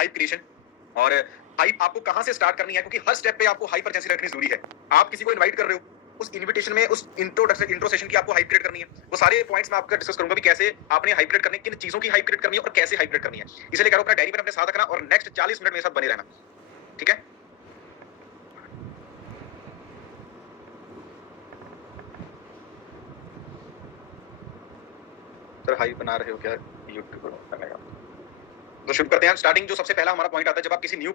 Hype creation और hype आपको कहाँ से स्टार्ट करनी है, क्योंकि हर स्टेप पे आपको हाइप अर्जेंसी रखनी जरूरी है। आप किसी को इनवाइट कर रहे हो, उस इनविटेशन में उस इंट्रो सेशन की आपको हाइप क्रिएट करनी है। वो सारे पॉइंट्स मैं आपको डिस्कस करूंगा भी कैसे आपने हाइप क्रिएट करनी है, किन चीजों की हाइप क्रिएट करनी है और कैसे हाइप क्रिएट करनी है। इसलिए कह रहा हूं अपना डायरी पेन अपने साथ रखना और नेक्स्ट 40 मिनट मेरे साथ बने रहना, ठीक है। सर हाइप बना रहे हो क्या यूट्यूब पर? तो शुरू करते हैं। स्टार्टिंग जो सबसे पहला हमारा पॉइंट आता है, जब आप किसी न्यू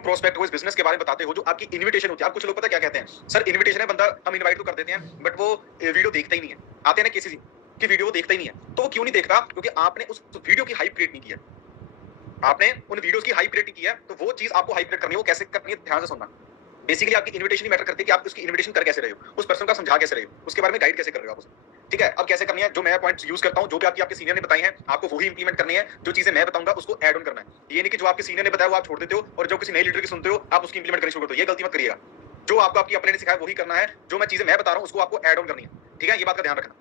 प्रोस्पेक्ट को इस बिजनेस के बारे में बताते हो, जो आपकी इनविटेशन होती है। आप कुछ लोग पता क्या कहते हैं, सर इनविटेशन है, बंदा हम इनवाइट तो कर देते हैं बट वो वीडियो देखता ही नहीं है। आते हैं ना किसी की वीडियो वो देखता ही नहीं है, तो वो क्यों नहीं देखता? क्योंकि आपने उस वीडियो की हाइप क्रिएट नहीं की है, आपने उन वीडियोस की हाइप क्रिएट नहीं की है। तो वो चीज आपको हाइप क्रिएट करनी है, वो कैसे करनी है ध्यान से सुनना। बेसिकली आपकी इनविटेशन ही मैटर करती है कि आप उसकी इनविटेशन कर कैसे रहे हो, उस पर्सन का समझा कैसे रहे हो, उसके बारे में गाइड कैसे कर रहे हो आप उसे, ठीक है। अब कैसे करनी है, जो मैं पॉइंट्स यूज करता हूं, जो भी आपके सीनियर ने बताए हैं, आपको वही इंप्लीमेंट करनी है। जो चीजें मैं बताऊंगा उसको ऐड ऑन करना है। ये नहीं कि जो आपके सीनियर ने बताया वो आप छोड़ देते हो और जो किसी नए लीडर की सुनते हो आप उसकी इंप्लीमेंट करनी शुरू कर दो। ये गलती मत करिएगा। जो आपको आपकी अपने ने सिखाया वही करना है, जो मैं चीजें मैं बता रहा हूं उसको आपको ऐड ऑन करनी है, ठीक है। ये बात का ध्यान रखना,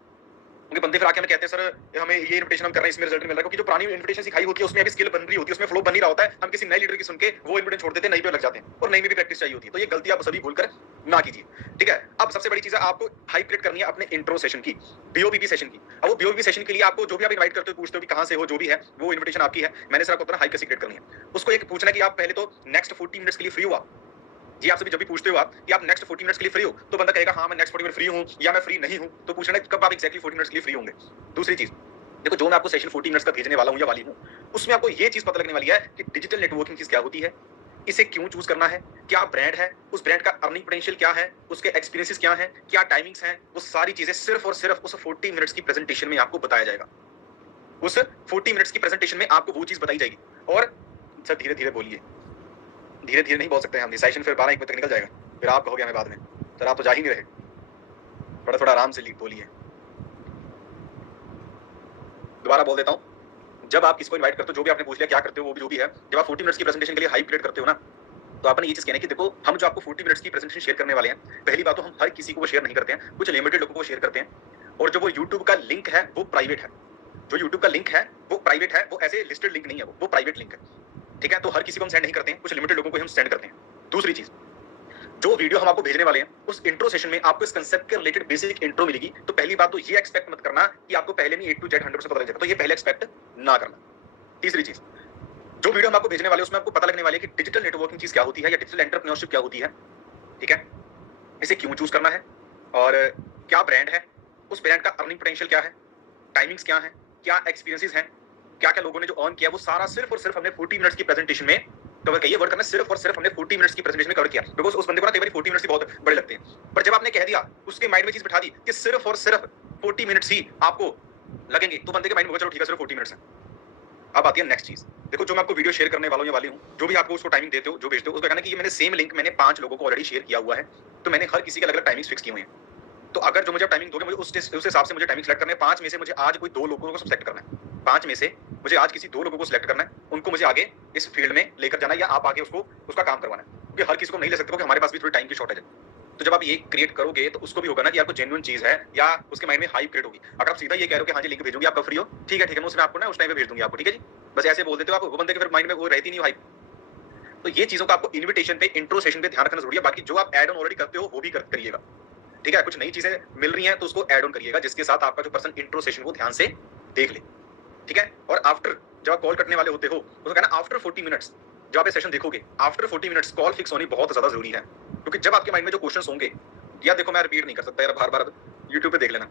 क्योंकि बंदे फिर आके हमें कहते हैं सर हमें ये इनविटेशन हम कर रहे हैं, इसमें रिजल्ट नहीं मिल रहा, क्योंकि जो पुरानी इनविटेशन सिखाई होती है उसमें अभी स्किल बन रही होती है, उसमें फ्लो बन नहीं रहा होता है। हम किसी नए लीडर की सुन के वो इनविटेशन छोड़ देते हैं, नई पे लग जाते हैं और नई में भी प्रैक्टिस चाहिए होती है। तो ये गलती आप सभी भूलकर ना कीजिए, ठीक है। अब सबसे बड़ी चीज है, आपको हाइप क्रिएट करनी है अपने इंट्रो सेशन की, बीओपीपी सेशन की। अब वो बीओपीपी सेशन के लिए आपको जो भी आप इनवाइट करते हो, पूछते हो कि कहां से हो, जो भी है वो इनविटेशन आपकी है। मैंने सर आपको अपना हाइप कैसे क्रिएट करनी है, उसको एक पूछना कि आप पहले तो नेक्स्ट 40 मिनट्स के लिए फ्री हो आप। जी आपसे भी जब भी पूछते हो आप कि आप नेक्स्ट 40 मिनट्स के लिए फ्री हो, तो बंदा कहेगा हाँ मैं नेक्स्ट 40 मिनट फ्री हूं या मैं फ्री नहीं हूं। तो पूछना कब आप एग्जैक्टली 40 मिनट्स के लिए फ्री होंगे। दूसरी चीज देखो, जो मैं आपको सेशन 40 मिनट्स का भेजने वाला हूं या वाली हूं, उसमें आपको ये चीज पता लगने वाली है कि डिजिटल नेटवर्किंग चीज क्या होती है, इसे क्यों चूज करना है, क्या ब्रांड है, उस ब्रांड का अर्निंग पोटेंशियल क्या है, उसके एक्सपीरियंसेस क्या है, क्या टाइमिंग्स हैं, वो सारी चीजें सिर्फ और सिर्फ उस 40 मिनट्स की प्रेजेंटेशन में आपको बताया जाएगा। उस 40 मिनट्स की प्रेजेंटेशन में आपको वो चीज बताई जाएगी। और सर धीरे धीरे बोलिए, धीरे धीरे नहीं बोल सकते हम, सेशन फिर 12-1 बजे तक निकल जाएगा, फिर आप कहोगे हमें बाद में सर आप तो जा ही नहीं रहे। थोड़ा थोड़ा आराम से बोलिए। दोबारा बोल देता हूं, जब आप किसको इनवाइट करते हो, जो भी आपने पूछ लिया क्या करते हो, वो भी जो भी है, जब आप 40 मिनट्स की प्रेजेंटेशन के लिए हाइप क्रिएट करते हो ना, तो आपने ये चीज कहना है कि देखो हम जो आपको 40 मिनट्स की प्रेजेंटेशन शेयर करने वाले हैं, पहली बात तो हम हर किसी को वो शेयर नहीं करते हैं, कुछ लिमिटेड लोगों को शेयर करते हैं। और जो वो यूट्यूब का लिंक है वो प्राइवेट है, जो यूट्यूब का लिंक है वो प्राइवेट है, वो ऐसे लिस्टेड लिंक नहीं है, वो प्राइवेट लिंक है, ठीक है। तो हर किसी को हम सेंड नहीं करते हैं, कुछ लिमिटेड लोगों को हम सेंड करते हैं। दूसरी चीज, जो वीडियो हम आपको भेजने वाले हैं उस इंट्रो सेशन में आपको इस कांसेप्ट के रिलेटेड बेसिक इंट्रो मिलेगी। तो पहली बात तो ये एक्सपेक्ट मत करना कि आपको पहले में A to Z 100% पता लग जाएगा, तो ये पहले एक्सपेक्ट ना करना। तीसरी चीज, जो वीडियो हम आपको भेजने वाले हैं उसमें आपको पता लगने वाली है कि डिजिटल नेटवर्किंग चीज क्या होती है या डिजिटल एंटरप्रेन्योरशिप क्या होती है, ठीक है। इसे क्यों चूज करना है और क्या ब्रांड है, उस ब्रांड का अर्निंग पोटेंशियल क्या है, टाइमिंग्स क्या है, क्या एक्सपीरियंसेस हैं, क्या क्या लोगों ने जो अर्न किया, वो सारा सिर्फ और सिर्फ हमने 40 मिनट्स की प्रेजेंटेशन में कवर किया। वर्ड करना सिर्फ और सिर्फ हमने 40 मिनट्स की प्रेजेंटेशन में कवर किया, बिकॉज उस बंदे को ना कई बार 40 मिनट्स ही बहुत बड़े लगते हैं। पर जब आपने कह दिया, उसके माइंड में चीज बिठा दी कि सिर्फ और सिर्फ 40 मिनट्स ही आपको लगेंगे, तो बंदे के माइंड में चलो ठीक है सिर्फ 40 मिनट्स है। अब आती है नेक्स्ट चीज, देखो जो मैं आपको वीडियो शेयर करने वाला हूं या वाली हूं, जो भी आपको उसको टाइमिंग देते हो, जो भेजते हो, उसका कहना है कि ये मैंने सेम लिंक मैंने 5 लोगों को ऑलरेडी शेयर किया हुआ है, तो मैंने हर किसी के अलग-अलग टाइमिंग्स फिक्स की हुई हैं। तो अगर जो मुझे टाइमिंग दोगे, मुझे उस हिसाब से मुझे टाइमिंग सेलेक्ट करना है। 5 में से मुझे आज कोई 2 लोगों को सिलेक्ट करना है, 5 में से मुझे आज किसी 2 लोगों को सिलेक्ट करना है, उनको मुझे आगे इस फील्ड में लेकर जाना है या आप आगे उसका काम करवाना है, क्योंकि हर किसी को नहीं ले सकते, क्योंकि हमारे पास भी थोड़ी टाइम की शॉर्टेज है। तो जब आप ये क्रिएट करोगे तो उसको भी होगा ना कि आपको जेन्युइन चीज है या उसके माइंड में हाइप क्रिएट होगी। अगर आप सीधा ये कह रहे हो कि हाँ जी लिंक भेजूंगी, आप कब फ्री हो, ठीक है मैं उसमें आपको ना उस टाइम पे भेज दूंगी आपको, ठीक है जी, बस ऐसे बोल देते हो आप, वो बंदे के फिर माइंड में वो रहती नहीं हाइप। तो ये चीजों का आपको इनविटेशन पे, इंट्रो सेशन पे ध्यान रखना जरूरी है। बाकी जो आप ऐड ऑन ऑलरेडी करते हो वो भी करिएगा, ठीक है। कुछ नई चीजें मिल रही हैं तो उसको ऐड ऑन करिएगा, जिसके साथ आपका जो पर्सन इंट्रो सेशन को ध्यान से देख ले, ठीक है। और आफ्टर जब आप कॉल करने वाले होते हो, उसको कहना आफ्टर 40 मिनट्स जब आप सेशन देखोगे, आफ्टर 40 मिनट्स कॉल फिक्स होनी बहुत ज्यादा जरूरी है, क्योंकि जब आपके माइंड में जो क्वेश्चंस होंगे, या देखो मैं रिपीट नहीं कर सकता यार, बार-बार यूट्यूब पे देख लेना,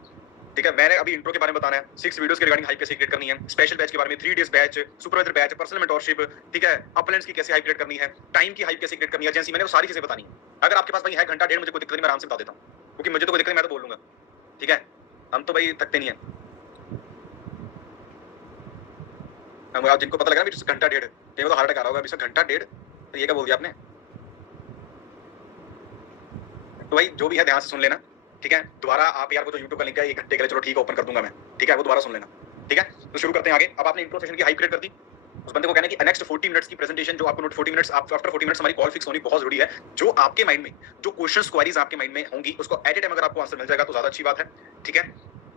ठीक है। मैंने अभी इंट्रो के बारे में बताना है, 6 वीडियोस के रिगार्डिंग हाइप कैसे क्रिएट करनी है, स्पेशल बैच के बारे में, 3 days batch, supervisor batch, personal mentorship, ठीक है, अपलाइंस की कैसे हाइप क्रिएट करनी है, टाइम की हाइप कैसे क्रिएट करनी है, एजेंसी, मैंने वो सारी चीजें बतानी है। अगर आपके पास भाई है घंटा डेढ़, मुझे कोई दिक्कत नहीं, मैं आराम से बता देता हूं, क्योंकि मुझे तो कोई दिक्कत नहीं, मैं तो बोल लूंगा, ठीक है। हम तो भाई थकते नहीं है, हम आप जिनको पता लगा ना घंटा डेढ़, तो हार्ट अटैक आ रहा होगा अभी, घंटा डेढ़, तो ये क्या बोल दिया आपने। तो भाई जो भी है ध्यान से सुन लेना, ठीक है। दोबारा आप यार वो जो यूट्यूब का लिंक है 1 घंटे के लिए, चलो ठीक है ओपन कर दूंगा मैं, ठीक है, वो दोबारा सुन लेना, ठीक है। तो शुरू करते हैं आगे। अब आपने इंट्रो सेशन की हाइप क्रिएट कर दी, उस बंदे को कहना है कि नेक्स्ट 40 मिनट्स की प्रेजेंटेशन, जो आपको नोट 40 मिनट्स, आफ्टर 40 मिनट्स हमारी कॉल फिक्स होनी बहुत जरूरी है। जो आपके माइंड में जो क्वेश्चंस क्वेरीज आपके माइंड में होंगी, उसको एट ए टाइम अगर आपको आंसर मिल जाएगा तो ज्यादा अच्छी बात है, ठीक है।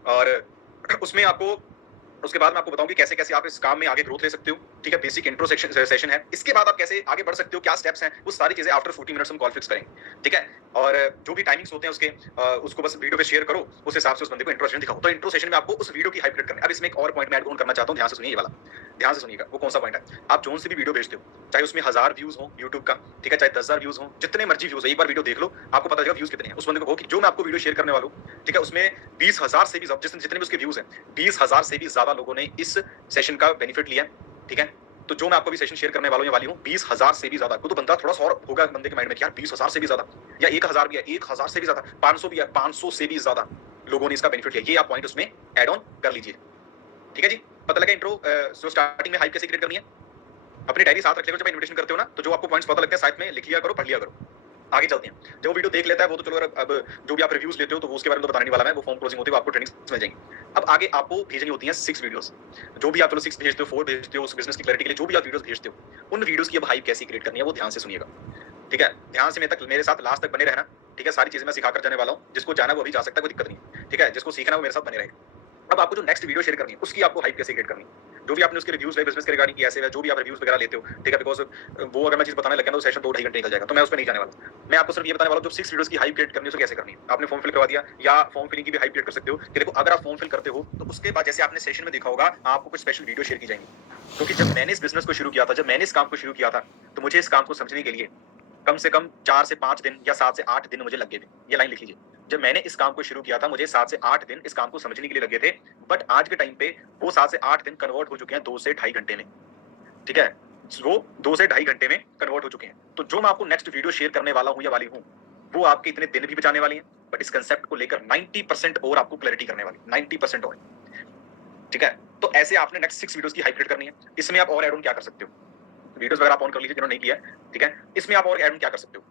और उसमें आपको उसके बाद मैं आपको बताऊंगी कैसे-कैसे आप इस काम में आगे ग्रोथ ले सकते हो, ठीक है? बेसिक इंट्रो सेशन है। इसके बाद आप कैसे आगे बढ़ सकते हो, क्या स्टेप्स हैं, वो सारी चीज़ें आफ्टर 40 मिनट्स हम कॉल फिक्स करेंगे, ठीक है? और जो भी टाइमिंग्स होते हैं उसके उसको बस वीडियो पे शेयर करो, उस हिसाब से उस बंदे को इंट्रो सेशन दिखाओ। तो इंट्रो सेशन में आपको उस वीडियो की हाइप क्रिएट करनी है। अब इसमें एक और पॉइंट मैं ऐड ऑन करना चाहता हूँ, ध्यान से सुनिए ये वाला। ध्यान से सुनिएगा, वो कौन सा पॉइंट है? आप जोन से भी वीडियो भेजते हो, चाहे उसमें 1000 व्यूज़ हो यूट्यूब का, ठीक है? चाहे 10,000 व्यूज़ हो, जितने मर्ज़ी व्यूज़ हो, एक बार वीडियो देख लो, आपको पता चलेगा व्यूज़ कितने हैं। उस बंदे को कहो कि जो मैं आपको वीडियो शेयर करने वाला हूँ, ठीक है? उसमें 20,000 से भी ज़्यादा जितने भी उसके व्यूज़ हैं, 20,000 से भी ज़्यादा लोगों ने इस सेशन का बेनिफिट लिया, ठीक है? तो जो मैं आपको अभी सेशन शेयर करने वाला हूँ या वाली हूँ, 20,000 से भी ज़्यादा। तो बंदा थोड़ा-सा और होगा बंदे के माइंड में कि यार 20,000 से भी ज़्यादा या 1,000 भी है, 1,000 से भी ज़्यादा, 500 भी है, 500 से भी ज़्यादा लोगों ने इसका बेनिफिट लिया। ये आप पॉइंट उसमें ऐड ऑन कर लीजिए। ठीक है जी? पता लगा इंट्रो जो स्टार्टिंग में हाइप कैसे क्रिएट करनी है? अपनी डायरी साथ रख लिया करो जब इन्विटेशन करते हो ना, तो जो आपको पॉइंट्स पता लगते हैं साथ में लिख लिया करो, पढ़ लिया करो। आगे चलते हैं। जब वो वीडियो देख लेता है वो तो चलो अब जो भी आप रिव्यूज़ लेते हो तो वो उसके बारे में तो बताने नहीं वाला मैं, वो फॉर्म क्लोजिंग होती है, वो आपको ट्रेनिंग्स मिल जाएँगी। अब आगे आपको भेजनी होती हैं 6 वीडियोज़। जो भी आप चलो 6 भेजते हो, 4 भेजते हो, उस बिज़नेस की क्लैरिटी के लिए जो भी आप वीडियोज़ भेजते हो, उन वीडियोज़ की अब हाइप कैसे क्रिएट करनी है वो ध्यान से सुनिएगा। ठीक है? ध्यान से मेरे साथ लास्ट तक बने रहना। ठीक है? सारी चीज़ें मैं सिखा कर जाने वाला हूँ। जिसको जाना है वो अभी जा सकता है, कोई दिक्कत नहीं है। ठीक है? जिसको सीखना है वो मेरे साथ बने रहेगा। अब आपको जो नेक्स्ट वीडियो शेयर करनी है, उसकी आपको हाइप कैसे क्रिएट करनी है? जो भी आपने उसके रिव्यूज़ लिए बिज़नेस के रिगार्डिंग कि ऐसे है, जो भी आप रिव्यूज़ वगैरह लेते हो, ठीक है? बिकॉज़ वो अगर मैं चीज़ बताने लग गया ना तो सेशन 2 ढाई घंटे निकल जाएगा, तो मैं उसपे नहीं जाने वाला। मैं आपको सिर्फ ये बताने वाला हूँ, जो 6 वीडियोज़ की हाइप क्रिएट करनी है, उसे कैसे करनी है। आपने फॉर्म फिल करवा दिया या फॉर्म फिलिंग की भी हाइप क्रिएट कर सकते हो कि देखो अगर आप फॉर्म फिल करते हो, तो उसके बाद जैसे आपने सेशन में देखा होगा, आपको कुछ स्पेशल वीडियो शेयर की जाएँगी। क्योंकि जब मैंने इस बिज़नेस को शुरू किया था, जब मैंने इस काम को शुरू किया था, तो मुझे इस काम को समझने के लिए कम से कम 4 से 5 दिन या 7 से 8 दिन मुझे लग गए थे। ये लाइन लिख लीजिए। जब मैंने इस काम को शुरू किया था, मुझे 7 से 8 दिन इस काम को समझने के लिए लगे थे। बट आज के टाइम पे वो 7 से 8 दिन कन्वर्ट हो चुके हैं 2 से ढाई घंटे में। ठीक है? वो 2 से ढाई घंटे में कन्वर्ट हो चुके हैं। तो जो मैं आपको नेक्स्ट वीडियो शेयर करने वाला हूँ या वाली हूँ, वो आपके इतने दिन भी बचाने वाली है। बट इस कांसेप्ट को लेकर 90% और आपको क्लैरिटी करने वाली है। 90% और। ठीक है? तो ऐसे आपने नेक्स्ट 6 वीडियोज़ की हाइप क्रिएट करनी है। इसमें आप और ऐड ऑन क्या कर सकते हो? वीडियोज़ वगैरह आप ऑन कर लीजिए जिन्होंने नहीं किया है। ठीक है? इसमें आप और ऐड ऑन क्या कर सकते हो?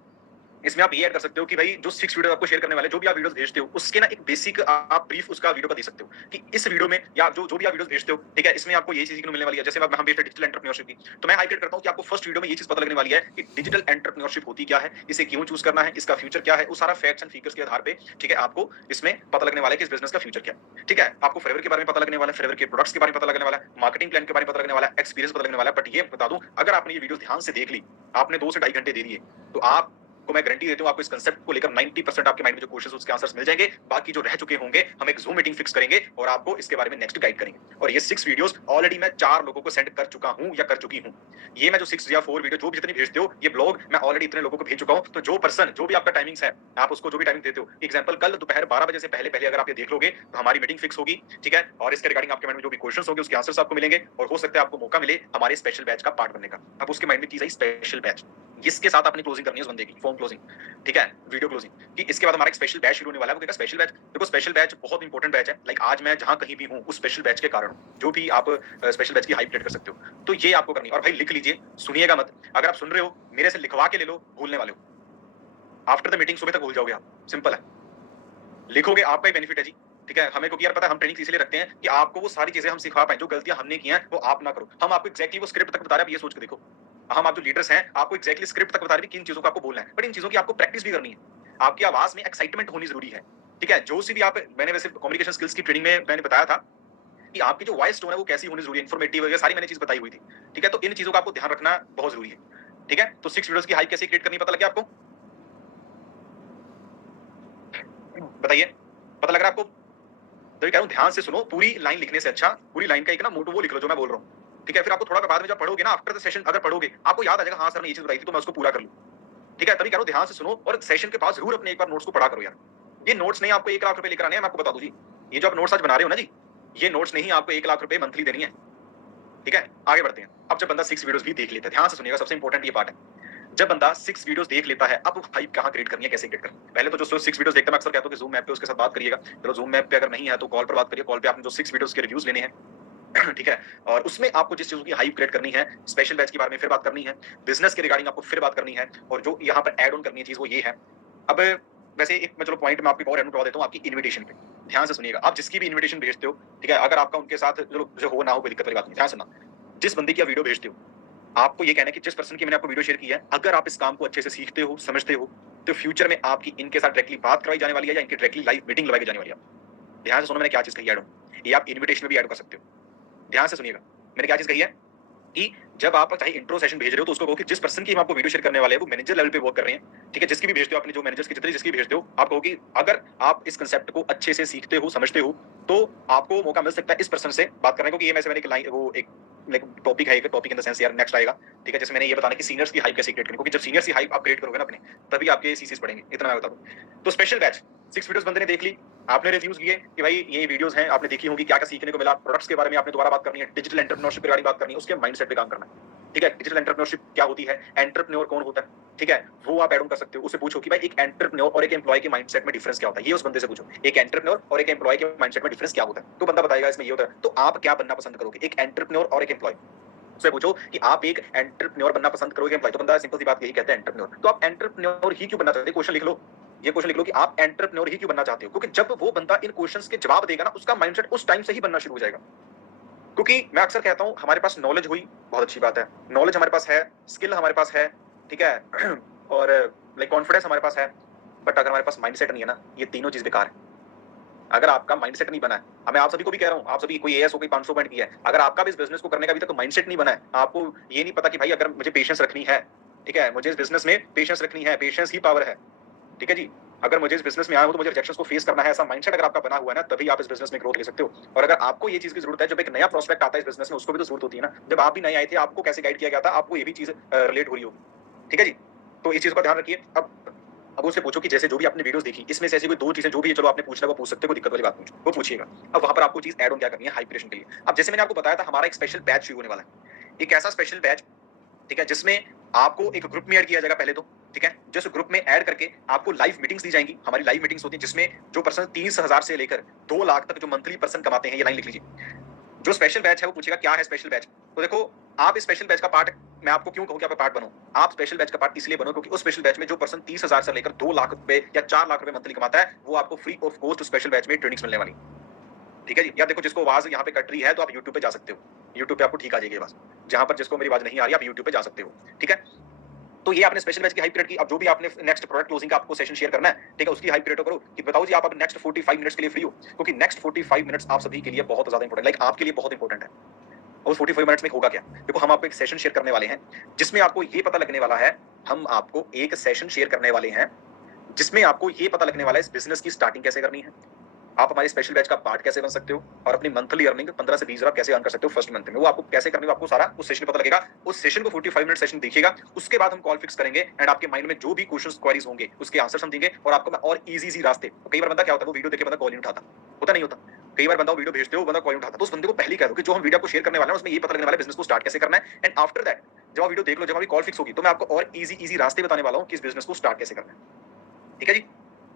इसमें आप ये ऐड कर सकते हो कि भाई जो 6 वीडियो आपको शेयर करने वाले हैं, जो भी आप वीडियोस भेजते हो, उसके ना एक बेसिक आप ब्रीफ उसका वीडियो का दे सकते हो कि इस वीडियो में या जो भी आप वीडियोस भेजते हो, ठीक है? इसमें आपको यही चीज़ सीखने को मिलने वाली है। जैसे हम भेजते हैं डिजिटल एंटरप्रेन्योरशिप की, तो मैं हाईलाइट करता हूँ कि आपको फर्स्ट वीडियो में ये चीज़ पता लगने वाली है कि डिजिटल एंटरप्रेन्योरशिप होती क्या है, इसे क्यों चूज़ करना है, इसका फ्यूचर क्या है, वो सारा फैक्ट्स एंड फिगर्स के आधार पे, ठीक है? आपको इसमें पता लगने वाला है कि इस बिज़नेस का फ्यूचर क्या है, ठीक है? आपको फोरएवर के बारे में पता लगने वाला है, फोरएवर के प्रोडक्ट्स के बारे में पता लगने वाला है, मार्केटिंग प्लान के बारे में पता लगने वाला है, एक्सपीरियंस पता लगने वाला है। बट ये बता दूँ, अगर आपने ये वीडियो ध्यान से देख ली, आपने 2 से ढाई घंटे दे दिए, तो आप को मैं गारंटी देता हूँ आपको इस कांसेप्ट को लेकर 90% आपके माइंड में जो क्वेश्चंस उसके आंसर्स मिल जाएंगे। बाकी जो रह चुके होंगे हम एक ज़ूम मीटिंग फिक्स करेंगे और आपको इसके बारे में नेक्स्ट गाइड करेंगे। और ये 6 वीडियोस ऑलरेडी मैं 4 लोगों को सेंड कर चुका हूँ या कर चुकी हूँ। ये मैं जो 6 या 4 वीडियो जो भी जितनी भेजते हो, ये ब्लॉग मैं ऑलरेडी इतने लोगों को भेज चुका हूँ। तो जो पर्सन जो भी आपका टाइमिंग्स है, आप उसको जो भी टाइमिंग देते हो, एग्जांपल कल दोपहर 12 बजे से पहले-पहले अगर आप ये देख लोगे, तो हमारी मीटिंग फिक्स होगी, ठीक है? और इसके रिगार्डिंग आपके माइंड में जो भी क्वेश्चंस होंगे उसके आंसर्स आपको मिलेंगे और हो सकता है आपको मौका मिले हमारे स्पेशल बैच का पार्ट बनने का। अब उसके माइंड में चीज़ आई स्पेशल बैच। इसके साथ आपने क्लोजिंग करनी है उस बंदे की, फॉर्म क्लोजिंग, ठीक है? वीडियो क्लोजिंग कि इसके बाद हमारा एक स्पेशल बैच शुरू होने वाला है। वो कहेगा स्पेशल बैच, देखो स्पेशल बैच बहुत इंपॉर्टेंट बैच है। लाइक आज मैं जहाँ कहीं भी हूँ उस स्पेशल बैच के कारण हूँ। जो भी आप स्पेशल बैच की हाइप क्रिएट कर सकते हो। तो ये आपको करनी है और भाई लिख लीजिए, सुनिएगा मत। अगर आप सुन रहे हो, मेरे से लिखवा के ले लो, भूलने वाले हो। आफ्टर द मीटिंग सुबह तक भूल जाओगे आप, सिंपल है। लिखोगे आपका ही बेनिफिट है जी, ठीक है? हमें क्योंकि यार पता है हम ट्रेनिंग इसलिए रखते हैं कि आपको वो सारी चीज़ें हम सिखा पाएँ, जो गलतियाँ हमने की हैं, वो आप ना करो। हम आपको एक्ज़ैक्टली वो स्क्रिप्ट तक बता रहे हैं, अब ये सोच के देखो। हम आप जो लीडर्स हैं, आपको एक्ज़ैक्टली स्क्रिप्ट तक बता रहे हैं कि किन चीज़ों को आपको बोलना है, बट इन चीज़ों की आपको प्रैक्टिस भी करनी है। आपकी आवाज़ में एक्साइटमेंट होनी ज़रूरी है, ठीक है? जो सी भी आप मैंने वैसे कम्युनिकेशन स्किल्स की ट्रेनिंग में मैंने बताया था कि आपकी जो वॉइस टोन है, वो कैसी होनी ज़रूरी है, इन्फॉर्मेटिव है, ये सारी मैंने चीज़ बताई हुई थी, ठीक है? तो इन चीज़ों का आपको ध्यान रखना बहुत ज़रूरी है, ठीक है? तो 6 वीडियोज़ की हाइप कैसे क्रिएट करनी है, पता लग गया आपको? बताइए, पता लग रहा है आपको? तभी कह रहा हूँ ध्यान से सुनो, पूरी लाइन लिखने से अच्छा पूरी लाइन का एक ना मोटो वो लिख लो जो मैं बोल रहा हूँ, ठीक है? फिर आपको थोड़ा बाद में जब पढ़ोगे ना आफ्टर द सेशन अगर पढ़ोगे, आपको याद आ जाएगा हाँ सर ने ये चीज़ बताई थी तो मैं उसको पूरा कर लूँ, ठीक है? तभी कह रहा हूँ ध्यान से सुनो और सेशन के बाद ज़रूर अपने एक बार नोट्स को पढ़ा करो यार। ये नोट्स नहीं आपको 1 लाख रुपए लेकर आने हैं, मैं आपको बता दूँ जी। ये जो आप नोट्स आज बना रहे हो ना जी, ये नोट्स नहीं आपको 1 लाख रुपए मंथली देनी है, ठीक है? आगे बढ़ते हैं। अब जब बंदा 6 वीडियोज़ भी देख लेता है, ध्यान से सुनिएगा सबसे इंपॉर्टेंट ये पार्ट है। जब बंदा 6 वीडियोज़ देख लेता है, अब हाइप कहाँ क्रिएट करनी है, कैसे क्रिएट करनी है? पहले तो जो 6 वीडियोज़ देखता है मैं अक्सर कहता हूँ कि ज़ूम ऐप पे उसके साथ बात करिएगा। चलो ज़ूम ऐप पे अगर नहीं है तो कॉल पर बात करिए, कॉल पे आपने जो 6 वीडियोज़ के रिव्यूज़ लेने हैं, ठीक है? और उसमें आपको जिस चीज़ों की हाइप क्रिएट करनी है, स्पेशल बैच के बारे में फिर बात करनी है, बिज़नेस के रिगार्डिंग आपको फिर बात करनी है और जो यहाँ पर ऐड ऑन करनी है चीज़ वो ये है। अब वैसे एक मैं चलो पॉइंट मैं आपको एक और एड करवा देता हूँ आपकी इन्विटेशन पे। ध्यान से सुनिएगा, आप जिसकी भी इन्विटेशन भेजते हो, ठीक है? अगर आपका उनके साथ चलो जो हो ना हो कोई दिक्कत वाली बात नहीं, ध्यान से सुनना। जिस बंदे की आप वीडियो भेजते हो, आपको ये कहना है कि जिस पर्सन की मैंने आपको वीडियो शेयर की है, अगर आप इस काम को अच्छे से सीखते हो, समझते हो, तो फ्यूचर में आपकी इनके साथ डायरेक्टली बात करवाई जाने वाली है या इनकी डायरेक्टली लाइव मीटिंग लगवाई जाने वाली है। ध्यान से सुनो मैंने क्या चीज़ कही ऐड ऑन। ये आप इन्विटेशन में भी ऐड कर सकते हो। ध्यान से सुनिएगा, मैंने क्या चीज़ कही है कि जब आप चाहे इंट्रो सेशन भेज रहे हो तो उसको कहो कि जिस पर्सन की हम आपको वीडियो शेयर करने वाले हैं वो मैनेजर लेवल पे वर्क कर रहे हैं, ठीक है? जिसकी भी भेजते हो अपने जो मैनेजर्स की जितनी जिसकी भेजते हो, आप कहो कि अगर आप इस कांसेप्ट को अच्छे से सीखते हो, समझते हो, तो आपको मौका मिल सकता है इस पर्सन से बात करने को कि ये मैंने एक लाइन वो एक लाइक टॉपिक है, एक टॉपिक इन द सेंस यार नेक्स्ट आएगा, ठीक है? जैसे मैंने ये बताना कि सीनियर्स की हाइप कैसे क्रिएट करनी, क्योंकि जब सीनियर्स की हाइप आप क्रिएट करोगे ना अपने, तभी आपके सीसीस बढ़ेंगे, इतना मैं बता दूं। तो स्पेशल बैच 6 वीडियोस बंदे ने देख ली, आपने रिव्यूज लिए कि भाई ये वीडियोस हैं, आपने देखी होंगी, क्या-क्या सीखने को मिला, प्रोडक्ट्स के बारे में आपने दोबारा बात करनी है, डिजिटल एंटरप्रेन्योरशिप के बारे में बात करनी है, उसके माइंडसेट पे काम करना है। ठीक है? डिजिटल एंटरप्रेन्योरशिप क्या होती है? एंटरप्रेन्योर कौन होता है? ठीक है? वो आप ऐड ऑन कर सकते हो। उससे पूछो कि भाई एक एंटरप्रेन्योर और एक एम्प्लॉयी के माइंडसेट में डिफरेंस क्या होता है? ये उस बंदे से पूछो। एक एंटरप्रेन्योर और एक एम्प्लॉयी के माइंडसेट में डिफरेंस क्या होता है? तो बंदा बताएगा इसमें ये होता है। तो आप क्या बनना पसंद करोगे? एक एंटरप्रेन्योर और एक एम्प्लॉयी। उससे पूछो कि आप एक एंटरप्रेन्योर बनना पसंद करोगे एम्प्लॉयी? तो बंदा सिंपल सी बात यही कहता है एंटरप्रेन्योर। तो आप एंटरप्रेन्योर ही क्यों बनना चाहते हो? क्वेश्चन लिख लो। ये क्वेश्चन लिख लो कि आप एंटरप्रेन्योर ही क्यों बनना चाहते हो? क्योंकि जब वो बंदा इन क्वेश्चंस के जवाब देगा ना, उसका माइंडसेट उस टाइम से ही बनना शुरू हो जाएगा। क्योंकि मैं अक्सर कहता हूँ हमारे पास नॉलेज हुई बहुत अच्छी बात है, नॉलेज हमारे पास है, स्किल हमारे पास है, ठीक है और लाइक कॉन्फिडेंस हमारे पास है, बट अगर हमारे पास माइंडसेट नहीं है ना, ये तीनों चीज बेकार है। अगर आपका माइंडसेट नहीं बना है, अब मैं आप सभी को भी कह रहा हूँ, आप सभी कोई एएस हो, कोई 500 पॉइंट किया है, अगर आपका भी इस बिजनेस को करने का अभी तक माइंडसेट नहीं बना है, आपको ये नहीं पता कि भाई अगर मुझे पेशेंस रखनी है, ठीक है, मुझे इस बिजनेस में पेशेंस रखनी है, पेशेंस ही पावर है, ठीक है जी। अगर मुझे इस बिजनेस में आया हूं तो मुझे रिजेक्शंस को फेस करना है, ऐसा माइंडसेट अगर आपका बना हुआ है ना, तभी आप इस बिजनेस में ग्रोथ ले सकते हो। और अगर आपको ये चीज की जरूरत है, जब एक नया प्रोस्पेक्ट आता है इस बिजनेस में, उसको भी तो जरूरत होती है ना। जब आप भी नए आए थे, आपको कैसे गाइड किया गया था, आपको ये भी चीज रिलेट हो रही होगी, ठीक है जी। तो इस चीज का ध्यान रखिए। अब उससे पूछो कि जैसे जो भी आपने वीडियोस देखी, इसमें से ऐसी कोई दो चीजें जो भी है, चलो आपने पूछना है वो पूछ सकते हो, कोई दिक्कत वाली बात नहीं, वो पूछिएगा। अब वहां पर आपको चीज ऐड ऑन क्या करनी है हाइपरेशन के लिए। अब जैसे मैंने आपको बताया था, हमारा एक स्पेशल बैच शुरू होने वाला है, एक ऐसा स्पेशल बैच, ठीक है, जिसमें आपको एक ग्रुप में ऐड किया जाएगा पहले तो, ठीक है। जिस ग्रुप में ऐड करके आपको लाइव मीटिंग्स दी जाएंगी। हमारी लाइव मीटिंग्स होती है जिसमें जो पर्सन 30,000 से लेकर 2 लाख तक जो मंथली पर्सन कमाते हैं, ये लाइन लिख लीजिए। जो स्पेशल बैच है वो पूछेगा क्या है स्पेशल बैच। तो देखो, आप इस स्पेशल बैच का पार्ट, मैं आपको क्यों कहूं कि आप पार्ट बनो, आप स्पेशल बैच का पार्ट इसलिए बनो क्योंकि उस स्पेशल बैच में जो पर्सन 30,000 से लेकर 2 लाख रुपए या 4 लाख रुपए मंथली कमाता है, वो आपको free of cost special batch में ट्रेनिंग्स मिलने वाली, ठीक है जी। या देखो, जिसको आवाज यहाँ पे कट रही है तो आप यूट्यूब पे जा सकते हो, यूट्यूब पे आपको ठीक आ जाएगी आवाज। जहां पर जिसको मेरी आवाज नहीं आ रही, आप यूट्यूब पे जा सकते हो, ठीक है। तो ये आपने स्पेशल बैच की हाइप पीरियड की। अब जो भी आपने नेक्स्ट प्रोडक्ट क्लोजिंग का आपको सेशन शेयर करना है, ठीक है, उसकी हाइप पीरियड करो कि बताओ जी आप अब नेक्स्ट 45 मिनट्स के लिए फ्री हो, क्योंकि नेक्स्ट 45 मिनट्स आप सभी के लिए बहुत ज्यादा इंपॉर्टेंट, लाइक आपके लिए बहुत इंपॉर्टेंट है। और 45 मिनट्स में होगा क्या? देखो, हम आपको एक सेशन शेयर करने वाले हैं जिसमें आपको ये पता लगने वाला है, हम आपको एक सेशन शेयर करने वाले हैं जिसमें आपको ये पता लगने वाला है इस बिजनेस की स्टार्टिंग कैसे करनी है, आप हमारे स्पेशल बैच का पार्ट कैसे बन सकते हो, और अपनी मंथली अर्निंग 15 से 20 हजार कैसे अर्न कर सकते हो फर्स्ट मंथ में। वो आपको कैसे करनी है, आपको सारा उस सेशन में पता लगेगा। उस सेशन को 45 मिनट सेशन देखिएगा, उसके बाद हम कॉल फिक्स करेंगे एंड आपके माइंड में जो भी क्वेश्चंस क्वेरीज होंगे उसके आंसर हम देंगे, और आपको मैं और इजी रास्ते। तो कई बार बंदा क्या होता है, वो वीडियो देख के बंदा कॉल नहीं उठाता, होता नहीं होता। कई बार बंदा वीडियो भेजते हो, बंदा कॉल नहीं उठाता, तो उस बंदे को पहले ही कह दो कि जो हम वीडियो को शेयर करने वाले हैं उसमें ये पता लगने वाला है बिजनेस को स्टार्ट कैसे करना है। एंड आफ्टर दैट जब आप वीडियो देख लो, जब अभी कॉल फिक्स होगी, तो मैं आपको और इजी रास्ते बताने वाला हूँ कि इस बिजनेस को स्टार्ट कैसे करना है, ठीक है जी।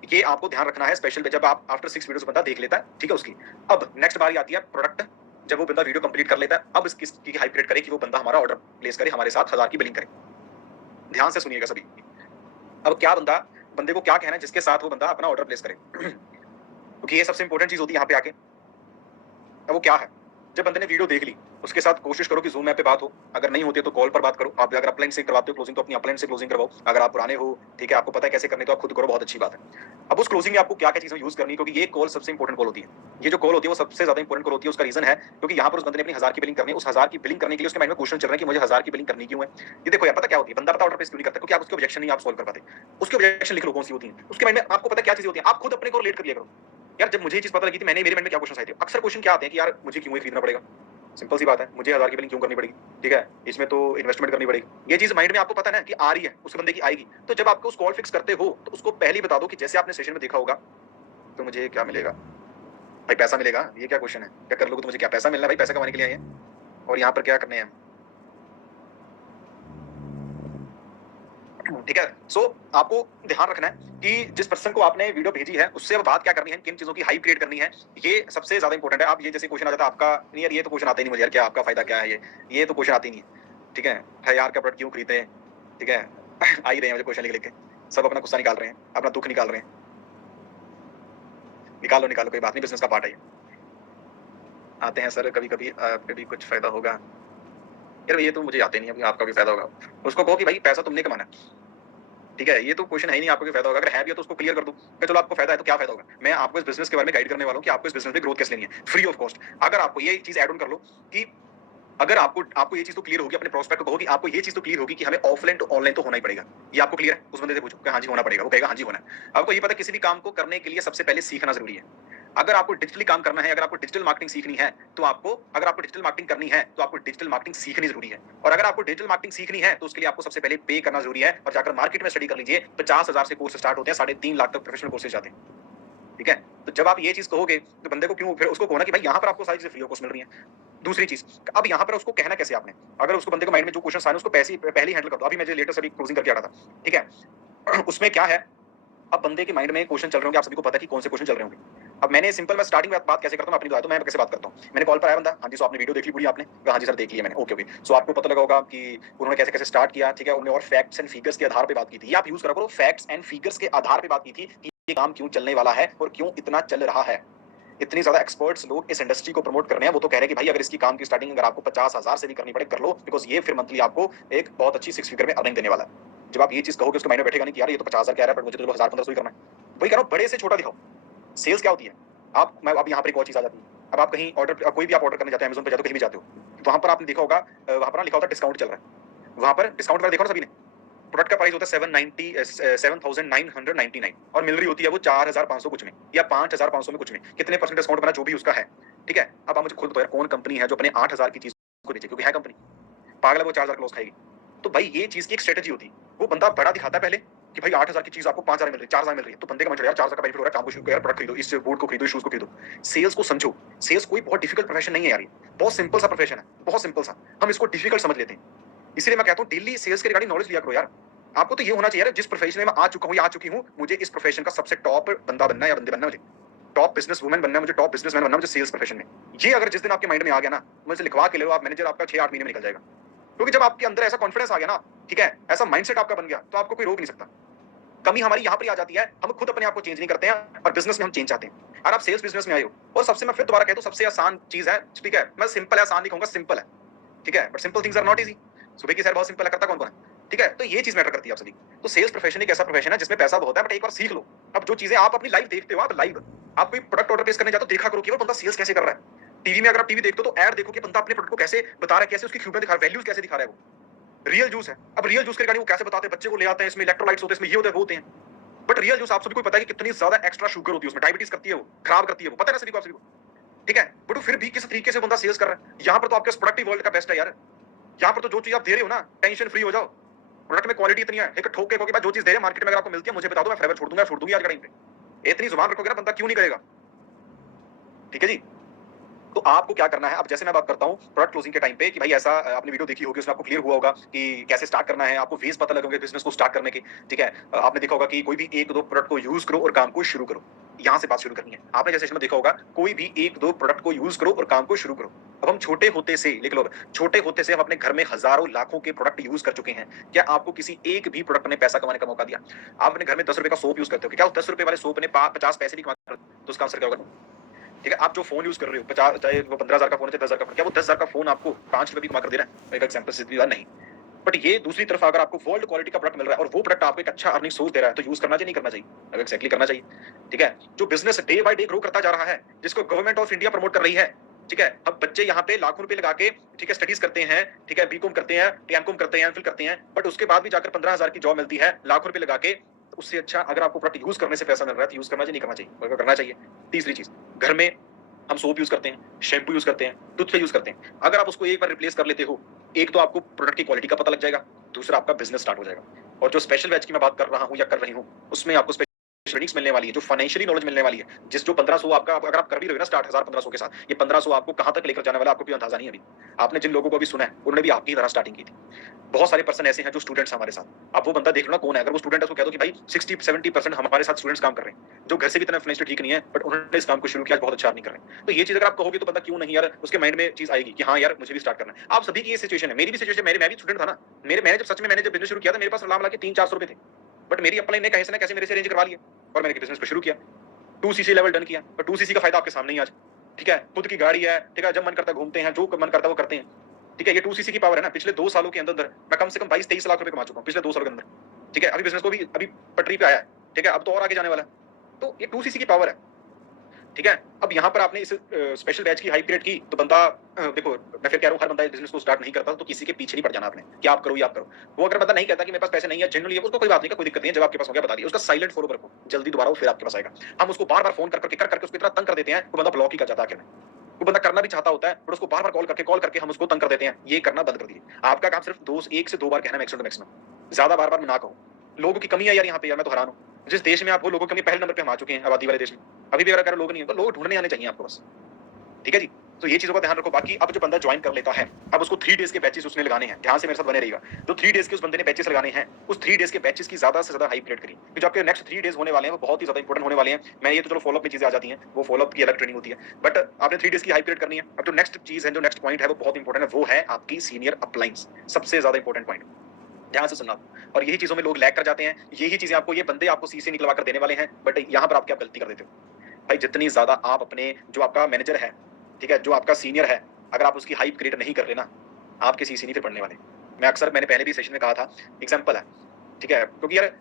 ये आपको ध्यान रखना है स्पेशल, जब आप आफ्टर 6 वीडियोस बंदा देख लेता है, ठीक है, उसकी अब नेक्स्ट बारी आती है प्रोडक्ट। जब वो बंदा वीडियो कंप्लीट कर लेता है, अब इसकी हाइप रेट करे कि वो बंदा हमारा ऑर्डर प्लेस करे, हमारे साथ 1000 की बिलिंग करे। ध्यान से सुनिएगा सभी। अब क्या बंदे को क्या कहना है जिसके साथ वो बंदा अपना ऑर्डर प्लेस करे क्योंकि ये सबसे इंपॉर्टेंट चीज होती है यहाँ पे आके। अब वो क्या है, जब बंदे ने वीडियो देख ली, उसके साथ कोशिश करो कि जूम ऐप पे बात हो, अगर नहीं होती है तो कॉल पर बात करो। आप अगर अपलाइन से करवाते हो क्लोजिंग तो अपनी अपलाइन से क्लोजिंग करवाओ, अगर आप पुराने हो, ठीक है, आपको पता है कैसे करनी, तो आप खुद करो, बहुत अच्छी बात है। अब उस क्लोजिंग में आपको क्या क्या चीजें यूज करनी है, क्योंकि ये कॉल सबसे इंपॉर्टेंट कॉल होती है। ये जो कॉल होती है वो सबसे ज्यादा इंपॉर्टेंट कॉल होती है। उसका रीजन है क्योंकि यहाँ पर उस बंदे ने अपनी 1000 की बिलिंग करनी है। उस 1000 की बिलिंग करने के लिए उसके माइंड में क्वेश्चन चल रहा है कि मुझे 1000 की बिलिंग करनी क्यों है। ये देखो यार, पता क्या होती है, बंदा पता ऑर्डर प्लेस क्यों नहीं करता, क्योंकि आप उसके ऑब्जेक्शन नहीं आप सॉल्व कर पाते। उसके ऑब्जेक्शन लिख लो कौन सी होती है उसके माइंड में, आपको पता क्या चीजें होती है, आप खुद अपने को रिलेट कर लिया करो। यार जब मुझे ये चीज पता लगी थी, मैंने मेरे माइंड में क्या क्वेश्चन आए थे, अक्सर क्वेश्चन क्या आते हैं कि यार मुझे क्यों ये खरीदना पड़ेगा, सिंपल सी बात है, मुझे 1000 की बिलिंग क्यों करनी पड़ेगी, ठीक है, इसमें तो इन्वेस्टमेंट करनी पड़ेगी। ये चीज माइंड में आपको पता है ना कि आ रही है, उस बंदे की आएगी। तो जब आपको उस कॉल फिक्स करते हो तो उसको पहले ही बता दो कि जैसे आपने सेशन में देखा होगा, तो मुझे क्या मिलेगा भाई, पैसा मिलेगा। ये क्या क्वेश्चन है, क्या कर लोगे तो मुझे क्या पैसा मिलना है भाई, पैसा कमाने के लिए आए हैं और यहाँ पर क्या करने हैं, ठीक है। सो आपको ध्यान रखना है कि जिस पर्सन को आपने वीडियो भेजी है उससे अब बात क्या करनी है, किन चीजों की हाइप क्रिएट करनी है, ये सबसे ज्यादा इंपॉर्टेंट है। आप ये जैसे क्वेश्चन आ जाता है आपका, नहीं यार ये तो क्वेश्चन आता ही नहीं मुझे, यार क्या आपका फायदा क्या है, ये तो क्वेश्चन आती नहीं है, ठीक है यार का प्रोडक्ट क्यों खरीदते हैं, ठीक है आ ही रहे हैं मुझे क्वेश्चन लिख लिख के, सब अपना गुस्सा निकाल रहे हैं, अपना दुख निकाल रहे हैं। निकालो निकालो, कोई बात नहीं, बिजनेस का पार्ट है ये। आते हैं सर कभी कभी आपके भी कुछ फायदा होगा, यार ये तो मुझे आते नहीं है, आपका भी फायदा होगा। उसको कहो कि भाई पैसा तुमने कमाना है, ठीक है, ये तो क्वेश्चन है ही नहीं आपको कि फायदा होगा। अगर है भी तो उसको क्लियर कर दूं कि चलो आपको फायदा है तो क्या फायदा होगा। मैं आपको इस बिजनेस के बारे में गाइड करने वाला हूं कि आपको इस बिजनेस में ग्रोथ कैसे लेनी है, फ्री ऑफ कॉस्ट। अगर आपको ये चीज ऐड ऑन कर लो कि अगर आपको आपको ये चीज तो क्लियर होगी, अपने प्रोस्पेक्ट को कहोगे, आपको ये चीज तो क्लियर होगी कि हमें ऑफलाइन टू ऑनलाइन तो होना ही पड़ेगा। ये आपको क्लियर है? उस बंदे से पूछो कि हाँ जी होना पड़ेगा, वो कहेगा हाँ जी होना है। आपको ये पता है किसी भी काम को करने के लिए सबसे पहले सीखना जरूरी है। अगर आपको डिजिटली काम करना है, अगर आपको डिजिटल मार्केटिंग सीखनी है, तो आपको अगर आपको डिजिटल मार्केटिंग करनी है तो आपको डिजिटल मार्केटिंग सीखनी जरूरी है। और अगर आपको डिजिटल मार्केटिंग सीखनी है तो उसके लिए आपको सबसे पहले पे करना जरूरी है और जाकर मार्केट में स्टडी कर लीजिए। 50,000 से कोर्स स्टार्ट होते हैं, 3.5 लाख तक प्रोफेशनल कोर्सेज जाते हैं। ठीक है, तो जब आप ये चीज कहोगे तो बंदे को क्यों, फिर उसको कहो ना कि भाई यहाँ पर आपको सारी चीजें फ्री ऑफ कॉस्ट मिल रही हैं। दूसरी चीज, अब यहाँ पर उसको कहना कैसे आपने, अगर उसको बंदे को माइंड में जो क्वेश्चन आए उसको पहले ही हैंडल कर दो। अभी मैं जो लेटेस्ट अभी क्लोजिंग करके आ रहा था, ठीक है उसमें क्या है, अब बंदे के माइंड में क्वेश्चन चल रहे होंगे, आप सभी को पता है कि कौन से क्वेश्चन चल रहे होंगे। अब मैंने सिंपल, मैं स्टार्टिंग में बात कैसे करता हूँ, अपनी बताया तो मैं कैसे बात करता हूँ। मैंने कॉल पर आया बंदा, हाँ जी सो आपने वीडियो देख ली पूरी आपने, हाँ जी सर देख लिया मैंने, ओके ओके। सो आपको पता लगा होगा कि उन्होंने कैसे कैसे स्टार्ट किया, ठीक है, उन्होंने और फैक्ट्स एंड फिगर्स के आधार पे बात की थी। ये आप यूज करा करो, फैक्ट्स एंड फिगर्स के आधार पे बात की थी कि ये काम क्यों चलने वाला है और क्यों इतना चल रहा है। इतनी ज्यादा एक्सपर्ट्स लोग इस इंडस्ट्री को प्रमोट करने हैं, वो तो कह रहे हैं कि भाई अगर इसकी काम की स्टार्टिंग अगर आपको 50,000 से भी करनी पड़े कर लो, बिकॉज ये फिर मंथली आपको एक बहुत अच्छी 6 फिगर में अर्निंग देने वाला है। जब आप ये चीज कहोगे उसके माइंड में बैठेगा नहीं कि यार ये तो 50,000 कह रहा है बट मुझे तो 1,000-1,500 ही करना है। वही कह रहा हूं, बड़े से छोटा दिखाओ। सेल्स क्या होती है, आप मैं अब यहाँ पर एक और चीज आ जाती है। अब आप कहीं ऑर्डर, कोई भी आप ऑर्डर करने जाते हैं, अमेज़न पे जाते हो, कहीं भी जाते हो, वहां पर आपने देखा होगा, वहां पर लिखा होता है डिस्काउंट चल रहा है। वहां पर डिस्काउंट वाला देखा ना सभी ने, प्रोडक्ट का प्राइस होता है 7,999 और मिल रही होती है वो 4,500 कुछ में या 5,500 में कुछ में, कितने परसेंट डिस्काउंट बना जो भी उसका है। ठीक है, अब आप मुझे खुद बताओ यार कौन कंपनी है जो अपने 8,000 की चीज को बेचे, क्योंकि है कंपनी पागल है वो 4,000 लॉस खाएगी। तो भाई ये चीज की एक स्ट्रेटेजी होती है, वो बंदा बड़ा दिखाता है पहले कि भाई 8,000 की चीज आपको 5,000 मिल रही है, 4,000 मिल रही है, तो बंदे का मन चढ़ यार 4,000 का बेनिफिट हो रहा है, काम को शुरू करो यार, प्रोडक्ट खरीदो, इस बोर्ड को खरीदो, शूज को खरीदो। सेल्स को समझो, सेल्स कोई बहुत डिफिकल्ट प्रोफेशन नहीं है यार, ये बहुत सिंपल सा प्रोफेशन है, बहुत सिंपल सा। हम इसको डिफिकल्ट समझ लेते हैं। इसलिए मैं कहता हूँ डेली सेल्स के रिगार्डिंग नॉलेज लिया करो यार। आपको तो ये होना चाहिए यार, जिस प्रोफेशन में मैं आ चुका हूँ या आ चुकी हूँ, मुझे इस प्रोफेशन का सबसे टॉप बंदा बनना है या बंदे बनना है, मुझे टॉप बिजनेस वुमेन बनना है, मुझे टॉप बिजनेसमैन बनना है, मुझे सेल्स प्रोफेशन में। ये अगर जिस दिन आपके माइंड में आ गया ना, मुझे लिखवा के ले लो आप, मैनेजर आपका 6-8 महीने में निकल जाएगा। क्योंकि जब आपके अंदर ऐसा कॉन्फिडेंस आ गया ना, ठीक है, ऐसा माइंडसेट आपका बन गया, तो आपको कोई रोक नहीं सकता। कमी हमारी यहाँ पर ही आ जाती है, हम खुद अपने आप को चेंज नहीं करते हैं और बिजनेस में हम चेंज चाहते हैं। और आप सेल्स बिजनेस में आए हो, और सबसे मैं फिर दोबारा कहता हूँ सबसे आसान चीज है, ठीक है, मैं सिंपल है, आसान नहीं कहूंगा, सिंपल है, ठीक है, but simple things are not easy. सुबह की सैर बहुत सिंपल है, करता कौन कौन है, ठीक है, तो ये चीज मैटर करती है आप सभी। तो सेल्स प्रोफेशन एक ऐसा प्रोफेशन है जिसमें पैसा बहुत है, बट एक बार सीख लो। अब जो चीजें आप अपनी लाइव देखते हो, आप लाइव, आप कोई प्रोडक्ट ऑर्डर प्लेस करने जाते हो, देखा करो कि वो बंदा सेल्स कैसे कर रहा है। टीवी में अगर आप टीवी देखते हो तो ऐड देखो कि बंदा अपने प्रोडक्ट को कैसे बता रहा है, कैसे उसकी कीमत दिखा रहा है, वैल्यूज कैसे दिखा रहा है, वो रियल जूस है। अब रियल जूस के रिगार्डिंग वो कैसे बताते हैं, बच्चे को ले आते हैं, इसमें इलेक्ट्रोलाइट्स होते हैं, इसमें ये होते हैं, वो होते हैं। बट रियल जूस आप सभी को पता है कि कितनी ज्यादा एक्स्ट्रा शुगर होती है उसमें, डायबिटीज करती है, वो खराब करती है, वो पता है ना सभी को, आप सभी को, ठीक है। बट वो फिर भी किस तरीके से बंदा सेल्स कर रहा है। यहाँ पर तो आपके प्रोडक्ट वर्ल्ड का बेस्ट है यार। यहाँ पर तो जो चीज आप दे रहे हो ना, टेंशन फ्री हो जाओ। प्रोडक्ट में क्वालिटी इतनी है, एक ठोक के जो चीज दे रहे हैं मार्केट में अगर आपको मिलती है, मुझे बता दो, मैं फॉरएवर छोड़ दूंगी आज के टाइम पे। इतनी जुबान रखोगे ना, बंदा क्यों नहीं करेगा। ठीक है जी। तो आपको क्या करना है, अब जैसे मैं बात करता हूँ प्रोडक्ट क्लोजिंग के टाइम पे कि भाई ऐसा आपने वीडियो देखी होगी, उसमें आपको क्लियर हुआ होगा कि कैसे स्टार्ट करना है, आपको वेज पता लगेंगे बिजनेस को स्टार्ट करने के। ठीक है, आपने देखा होगा कि कोई भी 1-2 प्रोडक्ट को यूज करो और काम को शुरू करो। यहाँ से बात शुरू करनी है। आपने जैसे इसमें देखा होगा, कोई भी 1-2 प्रोडक्ट को यूज करो और काम को शुरू करो। अब हम छोटे होते से, लिख लो, छोटे होते से हम अपने घर में हजारों लाखों के प्रोडक्ट यूज कर चुके हैं। क्या आपको किसी एक भी प्रोडक्ट ने पैसा कमाने का मौका दिया? आप अपने घर में 10 रुपए का सोप यूज करते हो, क्या उस 10 रुपए वाले सोप ने 50 पैसे भी कमा, तो उसका आंसर क्या होगा? ठीक है, आप जो फोन यूज कर रहे हो 50, चाहे वो 15,000 का फोन है, चाहे 10,000 का फोन, क्या वो 10,000 का फोन आपको 5 रुपए भी कमा कर दे रहा है? एक एग्जांपल से दिया, नहीं। बट ये दूसरी तरफ अगर आपको वर्ल्ड क्वालिटी का प्रोडक्ट मिल रहा है और वो प्रोडक्ट आपको एक अच्छा अर्निंग सोर्स दे रहा है, तो यूज करना चाहिए नहीं करना चाहिए? अब एक्जैक्टली करना चाहिए। ठीक है, जो business day by day grow करता जा रहा है, जिसको गवर्नमेंट ऑफ इंडिया प्रमोट कर रही है, ठीक है, अब बच्चे यहाँ पे लाखों रुपए लगा के, ठीक है, स्टडीज करते हैं, ठीक है, बीकॉम करते हैं, एमकॉम करते हैं, एमफिल करते हैं, बट उसके बाद भी जाकर 15,000 की जॉब मिलती है लाखों रुपए लगा के। तो उससे अच्छा अगर आपको प्रोडक्ट यूज करने से पैसा मिल रहा है तो यूज करना चाहिए नहीं करना चाहिए? अगर करना चाहिए। तीसरी चीज, घर में हम सोप यूज करते हैं, शैम्पू यूज करते हैं, टूथपेस्ट यूज करते हैं, अगर आप उसको एक बार रिप्लेस कर लेते हो, एक तो आपको प्रोडक्ट की क्वालिटी का पता लग जाएगा, दूसरा आपका बिजनेस स्टार्ट हो जाएगा। और जो स्पेशल बैच की मैं बात कर रहा हूं या कर रही हूं, उसमें आपको ट्रेनिंग्स मिलने वाली है, जो फाइनेंशियली नॉलेज मिलने वाली है, जिस जो 1500 आपका अगर आप कर भी रहे हो ना स्टार्ट 1000-1500 के साथ, ये 1500 आपको कहां तक लेकर जाने वाला आपको भी अंदाजा नहीं है अभी। आपने जिन लोगों को भी सुना है उन्होंने भी आपकी तरह स्टार्टिंग की थी। बहुत सारे पर्सन ऐसे हैं जो स्टूडेंट्स हमारे साथ, आप वो बंदा देख लो ना कौन है। अगर वो स्टूडेंट है तो कह दो कि भाई 60-70% हमारे साथ स्टूडेंट्स काम कर रहे हैं, जो घर से भी इतना फाइनेंशियली ठीक नहीं है, बट उन्होंने इस काम को शुरू किया, बहुत अच्छा नहीं कर रहे हैं। तो ये चीज अगर आप कहोगे तो बंदा क्यों नहीं यार, उसके माइंड में चीज आएगी कि हाँ यार मुझे भी स्टार्ट करना है। आप सभी की ये सिचुएशन है, मेरी भी सिचुएशन, मैं भी स्टूडेंट था ना। मैंने जब सच में मैंने जब बिजनेस शुरू किया था, मेरे पास मिला के 300-400 रुपए थे, बट मेरी अपलाइन ने कैसे ना कैसे मेरे से अरेंज करवा लिया और मैंने बिजनेस को शुरू किया। 2cc लेवल डन किया, और 2cc का फायदा आपके सामने ही आज। ठीक है, खुद की गाड़ी है, ठीक है, जब मन करता है घूमते हैं, जो मन करता है वो करते हैं। ठीक है, ये 2cc की पावर है ना। पिछले 2 सालों के अंदर मैं कम से कम 22-23 लाख रुपए कमा चुका हूं पिछले 2 सालों के अंदर। ठीक है, अभी बिजनेस को भी अभी पटरी पे आया है, ठीक है, अब तो और आगे जाने वाला है। तो ये 2 सीसी की पावर है, ठीक है। अब यहाँ पर आपने इस स्पेशल बैच की हाइप क्रिएट की तो बंदा देखो मैं फिर कह रहा हूँ, हर बंदा इस बिजनेस को स्टार्ट नहीं करता तो किसी के पीछे नहीं पड़ जाना आपने कि आप करो या आप करो। वो अगर बंदा नहीं कहता कि मेरे पास पैसे नहीं है, जेन्युइनली उसको कोई बात नहीं, कोई दिक्कत नहीं है, जब आपके पास हो गया बता दिया, उसका साइलेंट फॉलो रखो, जल्दी दोबारा वो फिर आपके पास आएगा। हम उसको बार-बार फोन कर करके उसको इतना तंग कर देते हैं, वो बंदा ब्लॉक ही कर जाता है आखिर में। वो बंदा करना भी चाहता होता है बट उसको बार-बार कॉल करके हम उसको तंग कर देते हैं। ये करना बंद कर दिए। आपका काम सिर्फ 1 से 2 बार कहना मैक्सिमम टू मैक्सिमम। ज्यादा बार-बार ना कहो। लोगों की कमी है यार यहाँ पे, यार मैं तो हैरान हूँ। जिस देश में आप हो, लोगों की कमी पहले नंबर पे हम आ चुके हैं, आबादी वाले देश में। अभी भी अगर लोग नहीं है तो लोग ढूंढने आने चाहिए आपको बस। ठीक है जी, तो ये चीजों का ध्यान रखो। बाकी अब जो बंदा ज्वाइन कर लेता है, अब उसको 3 डेज के बैचेस उसने लगाने हैं। ध्यान से मेरे साथ बने रहिएगा। जो 3 डेज के उस बंदे ने बैचेस लगाने हैं, उस 3 डेज के बैचेस की ज्यादा से ज्यादा हाइप क्रिएट करिए, क्योंकि जो आपके नेक्स्ट 3 डेज होने वाले हैं वो बहुत ही ज्यादा इंपॉर्टेंट होने वाले हैं। मैं ये तो चलो फॉलोअप में चीजें आ जाती हैं, वो फॉलोअप की अलग ट्रेनिंग होती है, बट आपने 3 डेज की हाइप क्रिएट करनी है। अब जो नेक्स्ट चीज है, जो नेक्स्ट पॉइंट है वो बहुत इंपॉर्टेंट है, वो है आपकी सीनियर अपलाइंस। सबसे ज्यादा इंपॉर्टेंट पॉइंट, ध्यान से सुनना। और यही चीजों में लोग लैग कर जाते हैं, यही चीजें आपको, ये बंदे आपको सी से निकलवा कर देने वाले हैं, बट यहाँ पर आप क्या गलती कर देते हो भाई। जितनी ज्यादा आप अपने जो आपका मैनेजर है, ठीक है, जो आपका सीनियर है, अगर आप उसकी हाइप क्रिएट नहीं कर लेना, आपके सीसी नहीं फिर पढ़ने वाले। मैं अक्सर, मैंने पहले भी सेशन में कहा था, एग्जांपल है, ठीक है, क्योंकि यार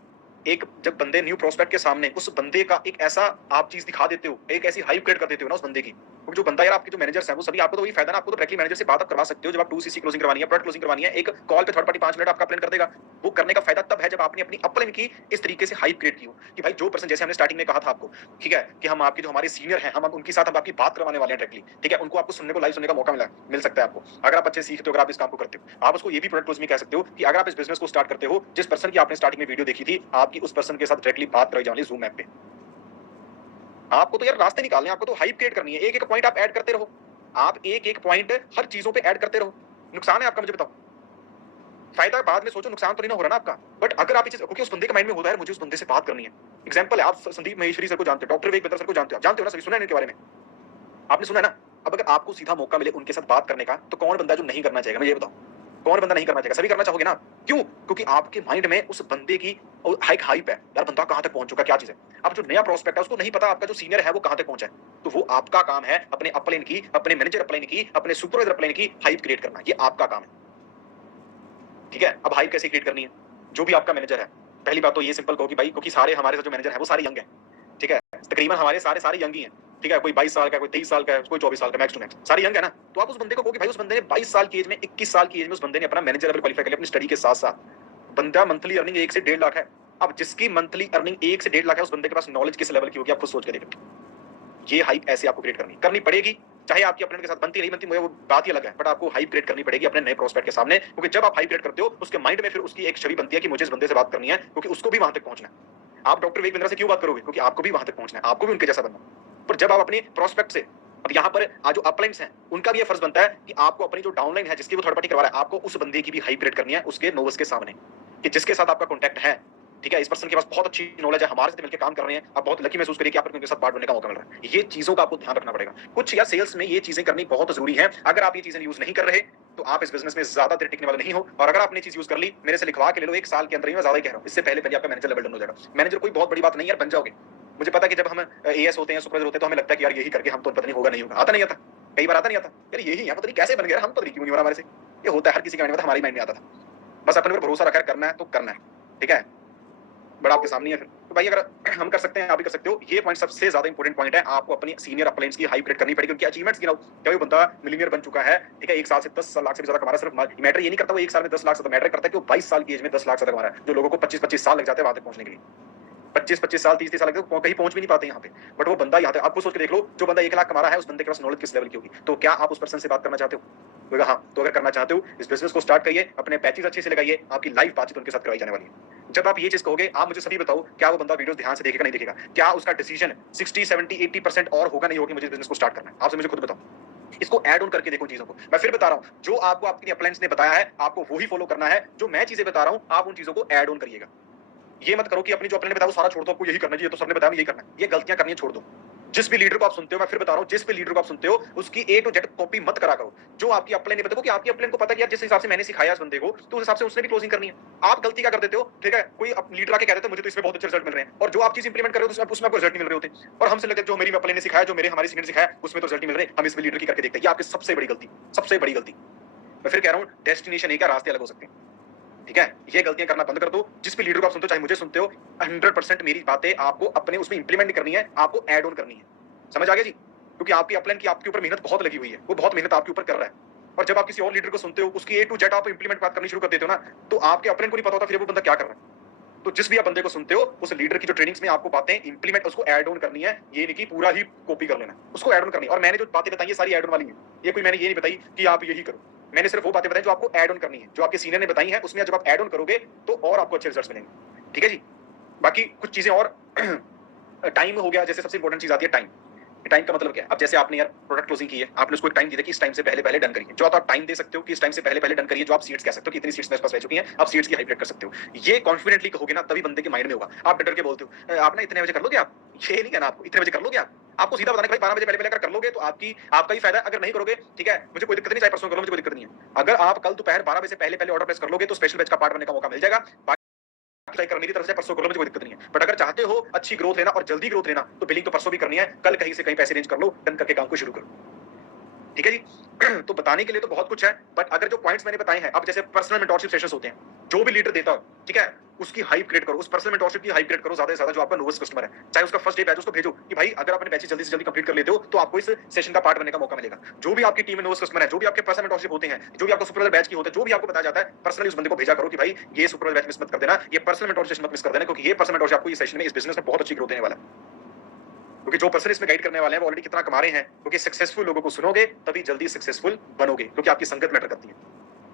एक जब बंदे न्यू प्रोस्पेक्ट के सामने उस बंदे का एक ऐसा आप चीज दिखा देते हो, एक ऐसी हाइप क्रिएट कर देते हो ना उस बंदे की, क्योंकि जो बंदा यार आपके जो मैनेजर्स हैं वो सभी, आपको तो वही फायदा ना, आपको तो डायरेक्टली मैनेजर से बात आप करवा सकते हो। जब आप 2 सीसी क्लोजिंग करवानी है, प्रोडक्ट क्लोजिंग करवानी है, एक कॉल पे थर्ड पार्टी 5 मिनट आपका प्लान कर देगा। वो करने का फायदा तब है जब आपने अपनी अपलाइन की इस तरीके से हाइप क्रिएट की हो कि भाई जो पर्सन, जैसे हमने स्टार्टिंग में कहा था आपको, ठीक है, कि हम आपके जो हमारे सीनियर हैं, हम उनके साथ हम आपकी बात करवाने वाले हैं डायरेक्टली, ठीक है, उनको आपको सुनने को, लाइव सुनने का मौका मिल सकता है आपको। अगर आप अच्छे सीखते हो, अगर आप इस काम को करते हो, आप उसको ये भी प्रोडक्ट क्लोज में कह सकते हो कि अगर आप इस बिजनेस को स्टार्ट करते हो, जिस पर्सन की आपने स्टार्टिंग में वीडियो देखी थी, आपकी उस पर्सन के साथ डायरेक्टली बात कराई जाने वाली Zoom ऐप पे। आपको तो यार रास्ते निकालने हैं, आपको तो हाइप क्रिएट करनी है। एक-एक पॉइंट आप ऐड करते रहो। आप एक-एक पॉइंट हर चीजों पे ऐड करते रहो। नुकसान है आपका, मुझे बताओ। फायदा बाद में सोचो, नुकसान तो नहीं ना हो रहा ना आपका। बट अगर आप ये चीज, क्योंकि उस बंदे के माइंड में होता है मुझे उस बंदे से बात करनी है। एग्जांपल है, आप संदीप महेश्वरी सर को जानते हो, डॉक्टर विवेक बिंद्रा सर को जानते हो, आप जानते हो ना, सभी सुना है इनके बारे में, आपने सुना है ना। अब अगर आपको सीधा मौका मिले उनके साथ बात करने का, तो कौन बंदा जो नहीं करना चाहेगा, मुझे ये बताओ। कौन बंदा नहीं करना चाहेगा? सभी करना चाहोगे ना। क्यों? क्योंकि आपके माइंड में उस बंदे की एक हाइप है, यार बंदा कहां तक पहुंच चुका है, क्या चीज है। अब जो नया प्रोस्पेक्ट है उसको नहीं पता आपका जो सीनियर है वो कहां तक पहुंचा है, तो वो आपका काम है अपने अपलाइन की, अपने मैनेजर अपलाइन की, अपने सुपरवाइजर अपलाइन की हाइप क्रिएट करना। ये आपका काम है, ठीक है। अब हाइप कैसे क्रिएट करनी है? जो भी आपका मैनेजर है, पहली बात तो ये सिंपल कहो कि भाई, क्योंकि सारे हमारे साथ जो मैनेजर है वो सारे यंग है, ठीक है, तकरीबन हमारे सारे यंग ही हैं, ठीक है। कोई 22 साल का, कोई 23 साल का है, कोई 24 साल का, मैक्स टू मैक्स सारे यंग है ना। तो आप उस बंदे को कहो कि भाई, उस बंदे ने 22 साल की एज में, 21 साल की एज में उस बंदे ने अपना मैनेजर लेवल क्वालीफाई कर लिया अपनी स्टडी के साथ साथ। बंदा मंथली अर्निंग 1 से 1.5 लाख है। अब जिसकी मंथली अर्निंग 1 से 1.5 लाख है, उस बंदे के पास नॉलेज किस लेवल की होगी, आप खुद सोच के देखो। ये हाइप ऐसे आपको क्रिएट करनी पड़ेगी, चाहे आपकी अपने के साथ बनती नहीं बनती, मुझे वो बात ही अलग है, बट आपको हाइप क्रिएट करनी पड़ेगी अपने नए प्रोस्पेक्ट के सामने, क्योंकि जब आप हाइप क्रिएट करते हो, उसके माइंड में फिर उसकी एक छवि बनती है कि मुझे इस बंदे से बात करनी है, क्योंकि उसको भी वहां तक पहुंचना है। आप डॉक्टर विवेक बिंद्रा से क्यों बात करोगे? क्योंकि आपको भी वहां तक पहुंचना है, आपको भी उनके जैसा बनना है। पर जब आप अपने प्रोस्पेक्ट से, अब यहाँ पर जो अपलाइंस हैं, उनका भी ये फर्ज बनता है कि आपको अपनी जो डाउनलाइन है, जिसकी वो थर्ड पार्टी करवा रहा है, आपको उस बंदे की भी हाइप क्रिएट करनी है उसके नोवर्स के सामने, कि जिसके साथ आपका कॉन्टैक्ट है, ठीक है, इस पर्सन के पास बहुत अच्छी नॉलेज है, हमारे साथ मिलकर काम कर रहे हैं, आप बहुत लकी महसूस करिए कि आपको उनके साथ पार्ट बनने का मौका मिल रहा है। ये चीजों का आपको ध्यान रखना पड़ेगा। कुछ या सेल्स में ये चीजें करनी बहुत जरूरी है। अगर आप ये चीजें यूज नहीं कर रहे, तो आप इस बिजनेस में ज्यादा देर टिकने वाले नहीं हो। और अगर आपने चीज यूज कर ली, मेरे से लिखवा के ले लो, 1 साल के अंदर ही, मैं ज्यादा ही कह रहा हूं, इससे पहले आपका मैनेजर लेवल डन हो जाएगा। मैनेजर कोई बहुत बड़ी बात नहीं है, बन जाओगे। मुझे पता है कि जब हम एएस होते हैं, सुपरवाइजर होते हैं, तो हमें लगता है कि यार यही करके हम तो पता नहीं होगा, नहीं होगा, आता नहीं आता, कई बार आता नहीं आता, यार यही है, पता नहीं कैसे बन गया, हम पता नहीं क्यों नहीं हो रहा हमारे से। ये होता है हर किसी के माइंड में, हमारे माइंड में आता था। बस अपने ऊपर भरोसा रखा है, करना है तो करना है, ठीक है। बड़ा आपके सामने है फिर, तो भाई अगर हम कर सकते हैं, आप भी कर सकते हो। ये पॉइंट सबसे ज्यादा इंपॉर्टेंट पॉइंट है। आपको अपनी सीनियर अपलाइंस की हाइप क्रिएट करनी पड़ेगी, उनकी अचीवमेंट्स गिनाओ। क्या वो बंदा मिलीनियर बन चुका है, ठीक है, 1 साल से 10 लाख से भी ज्यादा कमा रहा है, सिर्फ मैटर ये नहीं करता वो 1 साल में 10 लाख से, मैटर करता है कि वो 22 साल की एज में 10 लाख से कमा रहा है। जो लोगों को 25-25 साल लग जाते हैं वहां तक पहुंचने के लिए, 25-25 साल, 30-30 साल लगते हैं, कहीं पहुंच भी नहीं पाते यहाँ पे। बट वो बंदा यहाँ पे, आपको सोच के देख लो, जो बंदा 1 लाख कमा रहा है, उस बंदे के पास नॉलेज किस लेवल की होगी। तो क्या आप उस पर्सन से बात करना चाहते हो? बोलेगा हाँ। तो अगर करना चाहते हो, इस बिजनेस को स्टार्ट करिए, अपने पैचेज अच्छे से लगाइए, आपकी लाइव बातचीत उनके साथ करवाई जाने वाली है। जब आप ये चीज कहोगे, आप मुझे सभी बताओ, क्या वो बंदा वीडियोस ध्यान से देखेगा, नहीं देखेगा? क्या उसका डिसीजन 60, 70, 80% और होगा, नहीं होगी, मुझे बिजनेस को स्टार्ट करना है? आपसे मुझे खुद बताओ। इसको ऐड ऑन करके देखो चीजों को। मैं फिर बता रहा हूं, जो आपको आपकी अपलाइंस ने बताया है, आपको वही फॉलो करना है। जो मैं चीजें बता रहा हूं, आप उन चीजों को ऐड ऑन करिएगा। ये मत करो कि अपनी जो अपने ने बताया वो सारा छोड़ दो, आपको यही करना चाहिए, तो सबने बताया यही करना है। ये गलतियां करनी छोड़ दो। जिस भी लीडर को आप सुनते हो, मैं फिर बता रहा हूं, जिस भी लीडर को आप सुनते हो, उसकी ए टू जेड कॉपी मत करा करो। जो आपकी अपने ने, देखो कि आपकी अपने को पता है कि यार जिस हिसाब से मैंने सिखाया इस बंदे को, तो उस हिसाब से उसने भी क्लोजिंग करनी है। आप गलती क्या कर देते हो, ठीक है, कोई लीडर आके कह देता है मुझे तो इसमें बहुत अच्छे रिजल्ट मिल रहे हैं, और जो आप चीज इंप्लीमेंट कर रहे हो उसमें आपको रिजल्ट नहीं मिल रहे होते। और हमसे लगता है जो मेरी अपने ने सिखाया, जो मेरे हमारे सीनियर ने सिखाया, उसमें तो रिजल्ट नहीं मिल रहे, हम इसमें लीडर की करके देखते हैं। ये आपकी सबसे बड़ी गलती, सबसे बड़ी गलती। मैं फिर कह रहा हूं, डेस्टिनेशन एक है, रास्ते अलग हो सकते हैं। ठीक है? ये गलतियाँ करना बंद कर दो। जिस भी लीडर को आप सुनते हो, चाहे मुझे सुनते हो, 100% मेरी बातें आपको अपने उसमें इम्प्लीमेंट नहीं करनी है, आपको ऐड ऑन करनी है। समझ आ गया जी? क्योंकि आपकी अपलाइन की आपके ऊपर मेहनत बहुत लगी हुई है, वो बहुत मेहनत आपके ऊपर कर रहा है। और जब आप किसी और लीडर को सुनते हो, उसकी ए टू जेड आप इम्प्लीमेंट बात करनी शुरू कर देते हो ना, तो आपके अपलाइन को नहीं पता होता फिर वो बंदा क्या कर रहा है। तो जिस भी आप बंदे को सुनते हो, उस लीडर की जो ट्रेनिंग्स में आपको बातें इम्प्लीमेंट उसको ऐड ऑन करनी है, ये नहीं कि पूरा ही कॉपी कर लेना। उसको ऐड ऑन करनी है। और मैंने जो बातें बताई है सारी ऐड ऑन वाली हैं। ये कोई मैंने ये नहीं बताई कि आप यही करो। मैंने सिर्फ वो बातें बताई जो आपको ऐड ऑन करनी है, जो आपके सीनियर ने बताई हैं, उसमें जब आप ऐड ऑन करोगे तो और आपको अच्छे रिजल्ट्स मिलेंगे। ठीक है जी? बाकी कुछ चीजें और टाइम हो गया, जैसे सबसे इंपॉर्टेंट चीज आती है टाइम। टाइम का मतलब क्या है? अब जैसे आपने यार प्रोडक्ट क्लोजिंग की है, आपने उसको एक टाइम दिया कि इस टाइम से पहले-पहले डन करिए। जो आप टाइम दे सकते हो कि इस टाइम से पहले-पहले डन करिए, जो आप सीट्स कह सकते हो कि इतनी सीट्स मेरे पास रह चुकी हैं, आप सीट्स की हाइप रेट कर सकते हो। ये कॉन्फिडेंटली कहोगे ना, तभी बंदे के माइंड में होगा। आप डर के बोलते हो आप ना इतने बजे कर लोगे आप? ये नहीं कहना आपको, इतने बजे कर लोगे आप? आपको सीधा बताना है कि भाई 12 बजे पहले-पहले अगर कर लोगे तो आपका ही फायदा है, अगर नहीं करोगे, ठीक है, मुझे कोई दिक्कत नहीं, चाहे परसों कर लो, मुझे कोई दिक्कत नहीं है। अगर आप कल दोपहर 12 बजे से पहले-पहले ऑर्डर प्लेस कर लोगे तो स्पेशल बैच का पार्ट बनने का मौका मिल जाएगा। ट्राई करो, मेरी तरफ से परसों कर लो, मुझे कोई दिक्कत नहीं है। बट अगर चाहते हो अच्छी ग्रोथ लेना और जल्दी ग्रोथ लेना, तो बिलिंग तो परसों भी करनी है, कल कहीं से कहीं पैसे अरेंज कर लो, डन करके काम को शुरू करो। ठीक है जी? तो बताने के लिए तो बहुत कुछ है, बट अगर जो पॉइंट्स मैंने बताए हैं, अब जैसे पर्सनल मेंटरशिप सेशंस होते हैं, जो भी लीडर देता हो, ठीक है? उसकी हाइप क्रिएट करो, उस पर्सनल मेंटरशिप की हाइप क्रिएट करो ज़्यादा से ज़्यादा, जो आपका नोवेस्ट कस्टमर है। चाहे उसका फर्स्ट डे बैच, उसको भेजो कि भाई अगर आप अपने बैचेस जल्दी से जल्दी कंप्लीट कर लेते हो, तो आपको इस सेशन का पार्ट बनने का मौका मिलेगा। जो भी आपकी टीम में नोवेस्ट कस्टमर है, जो भी आपके पर्सनल मेंटरशिप होते हैं, जो भी आपको सुपरवाइजर बैच की होते हैं, जो भी आपको बताया जाता है, पर्सनली उस बंदे को भेजा करो कि भाई ये सुपरवाइजर बैच मिस मत कर देना, ये पर्सनल मेंटरशिप सेशन मत मिस कर देना, क्योंकि ये पर्सनल मेंटरशिप आपको इस सेशन में, इस बिज़नेस में बहुत अच्छी ग्रोथ देने वाला है। क्योंकि जो पर्सन इसमें गाइड करने वाले हैं वो ऑलरेडी कितना कमा रहे हैं, क्योंकि सक्सेसफुल लोगों को सुनोगे तभी जल्दी सक्सेसफुल बनोगे, क्योंकि आपकी संगत मैटर करती है।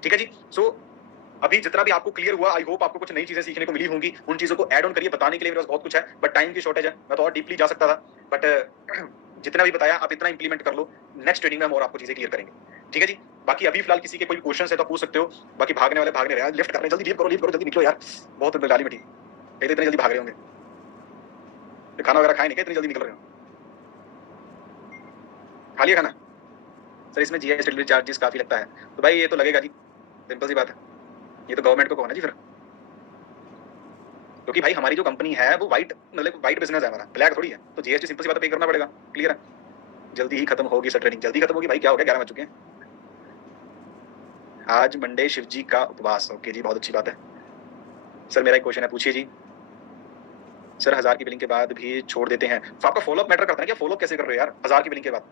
ठीक है जी? सो अभी जितना भी आपको क्लियर हुआ, आई होप आपको कुछ नई चीजें सीखने को मिली होंगी। उन चीजों को ऐड ऑन करिए। बताने के लिए मेरे पास बहुत कुछ है, बट टाइम की शॉर्टेज है। मैं तो और डीपली जा सकता था, बट जितना भी बताया आप इतना इंप्लीमेंट कर लो। नेक्स्ट ट्रेनिंग में हम और आपको चीजें क्लियर करेंगे। ठीक है जी? बाकी अभी फिलहाल किसी के कोई क्वेश्चन है तो पूछ सकते हो। बाकी भागने वाले भागने रहे, लिफ्ट कर रहे हैं, जल्दी लीव करो, जल्दी निकलो यार। बहुत गाली मिठी, नहीं तो इतनी जल्दी भाग रहे होंगे, खाना वगैरह खाए नहीं क्या इतनी जल्दी निकल रहे हो? खा लिया खाना? सर इसमें जीएसटी डिलीवरी चार्जेस काफी लगता है। तो भाई ये तो लगेगा जी, सिंपल सी बात है। ये तो गवर्नमेंट को कहना जी फिर, क्योंकि भाई हमारी जो कंपनी है वो व्हाइट, मतलब व्हाइट बिजनेस है हमारा, ब्लैक थोड़ी है। तो जीएसटी सिंपल सी बात है, पे करना पड़ेगा। क्लियर है? जल्दी ही खत्म होगी सर ट्रेनिंग, जल्दी खत्म होगी भाई। क्या हो गया, 11 बज चुके हैं। आज मंडे शिव जी का उपवास। ओके जी, बहुत अच्छी बात है। सर मेरा एक क्वेश्चन है, पूछिए जी। सर 1000 की बिलिंग के बाद भी छोड़ देते हैं, तो आपका फॉलोअप मैटर करता है क्या? फॉलोअप कैसे कर रहे हो यार 1000 की बिलिंग के बाद?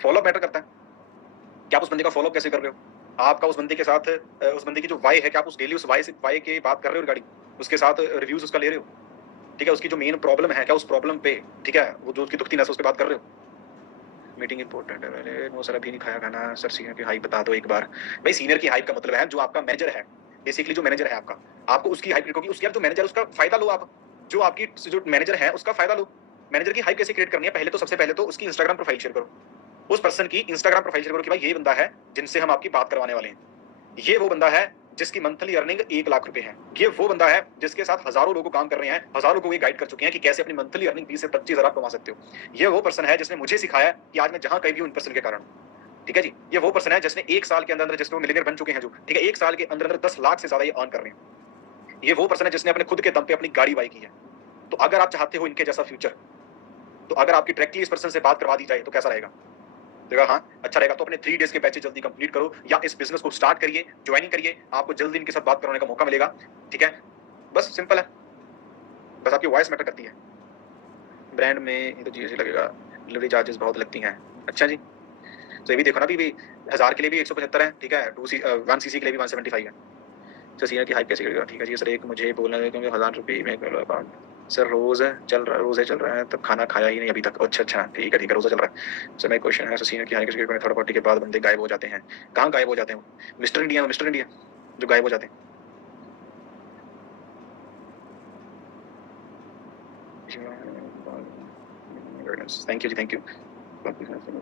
फॉलोअप मैटर करता है क्या? आप उस बंदे का फॉलोअप कैसे कर रहे हो? आपका उस बंदे के साथ उस बंदे की जो वाई है, क्या आप उस डेली उस वाई के बात कर रहे हो रिगार्डिंग उसके साथ रिव्यूज उसका ले रहे हो? ठीक है, उसकी जो मेन प्रॉब्लम है, क्या उस प्रॉब्लम पे, ठीक है, वो जो उसकी दुखती नस उस पे बात कर रहे हो? मीटिंग इंपॉर्टेंट है। अरे नो सर अभी नहीं खाया खाना। सर सीनियर की हाइप बता दो एक बार। भाई सीनियर की हाइप का मतलब है जो आपका मैनेजर है, बेसिकली जो मैनेजर है आपका, आपको उसकी हाइप, क्योंकि उसकी जो मैनेजर उसका फायदा लो आप। जो आपकी जो मैनेजर है उसका फायदा लो। मैनेजर की हाइप कैसे क्रिएट करनी है? पहले तो सबसे पहले तो उसकी इंस्टाग्राम प्रोफाइल शेयर करो। उस पर्सन की इंस्टाग्राम प्रोफाइल शेयर करो कि भाई ये बंदा है जिनसे हम आपकी बात करवाने वाले हैं। ये वो बंदा है जिसकी मंथली अर्निंग 1 लाख रुपए है। ये वो बंदा है जिसके साथ हजारों लोग काम कर रहे हैं, हजारों को ये गाइड कर चुके हैं कि कैसे अपनी मंथली अर्निंग 20 से 25 हजार कमा सकते हो। ये वो पर्सन है जिसने मुझे सिखाया कि आज मैं जहां कहीं भी हूं इन पर्सन के कारण। ठीक है जी? ये वो पर्सन है जिसने 1 साल के अंदर जिसमें मिलियनेयर बन चुके हैं जो, ठीक है, 1 साल के अंदर 10 लाख से ज्यादा ये अर्न कर रहे हैं। ये वो पर्सन है जिसने अपने खुद के दम पे अपनी गाड़ी बाई की है। तो अगर आप चाहते हो इनके जैसा फ्यूचर, तो अगर आपकी डायरेक्टली इस पर्सन से बात करवा दी जाए तो कैसा रहेगा? देखा हाँ, अच्छा रहेगा। तो अपने 3 डेज के बैचेस जल्दी कंप्लीट करो या इस बिजनेस को स्टार्ट करिए, ज्वाइनिंग करिए, आपको जल्दी इनके साथ बात करवाने का मौका मिलेगा। ठीक है? बस सिंपल है। बस आपकी वॉइस मैटर करती है। ब्रांड में ये तो जीएसटी लगेगा, डिलीवरी चार्जेस बहुत लगती हैं। अच्छा जी, तो ये भी देखो ना, अभी भी 1000 के लिए भी 175 है, ठीक है, 1 सीसी के लिए भी 175 है। सर सीनियर की हाइप कैसे करेगा? ठीक है जी। सर एक मुझे बोलना है क्योंकि 1000 रुपये में सर रोज चल रहा है, तब खाना खाया ही नहीं अभी तक। अच्छा ठीक है, रोजा चल रहा है। सर मेरा क्वेश्चन है, सर सीनियर की हाइप कैसे करेगा? थर्ड पार्टी के बाद बंदे गायब हो जाते हैं। कहाँ गायब हो जाते हैं? मिस्टर इंडिया जो गायब हो जाते हैं। थैंक यू जी, थैंक यू।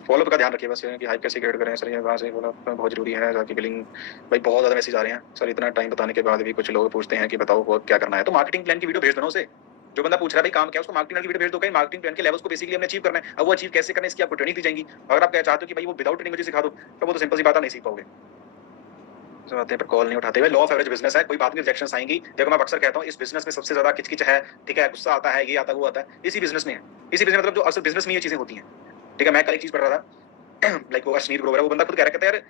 फॉलोअप का ध्यान रखिए बस, कि हाइप कैसे क्रिएट करें। सर ये वहाँ से फॉलोअप बहुत जरूरी है, ताकि बिलिंग। भाई बहुत ज़्यादा मैसेज आ रहे हैं सर, इतना टाइम बताने के बाद भी कुछ लोग पूछते हैं कि बताओ वो क्या करना है। तो मार्केटिंग प्लान की वीडियो भेज दो ना उसे। जो बंदा पूछ रहा है भाई काम क्या है, उसको मार्केटिंग प्लान की वीडियो भेज दो। कहीं मार्केटिंग प्लान के लेवल्स को बेसिकली हमने अचीव करना है। अब वो अचीव कैसे करना है इसकी आपको ट्रेनिंग दी जाएगी। अगर आप क्या चाहते हो कि भाई वो विदाउट ट्रेनिंग मुझे सिखा दो, तो वो तो सिंपल सी बात नहीं सीख पाओगे। सब आते हैं पर कॉल नहीं उठाते। भाई लॉ ऑफ एवरेज बिजनेस है, कोई बात नहीं, रिजेक्शंस आएंगी। देखो मैं अक्सर कहता हूँ इस बिजनेस में सबसे ज्यादा किचकिच है, ठीक है, गुस्सा आता है, ये आता है वो आता है, इसी बिजनेस में है। इसी बिजनेस मतलब जो असल बिजनेस में ये चीजें होती हैं। ठीक है, मैं कल एक चीज पढ़ रहा था, लाइक वो अश्नीर ग्रोवर है, वो बंदा खुद कह रहा है, कहता है यार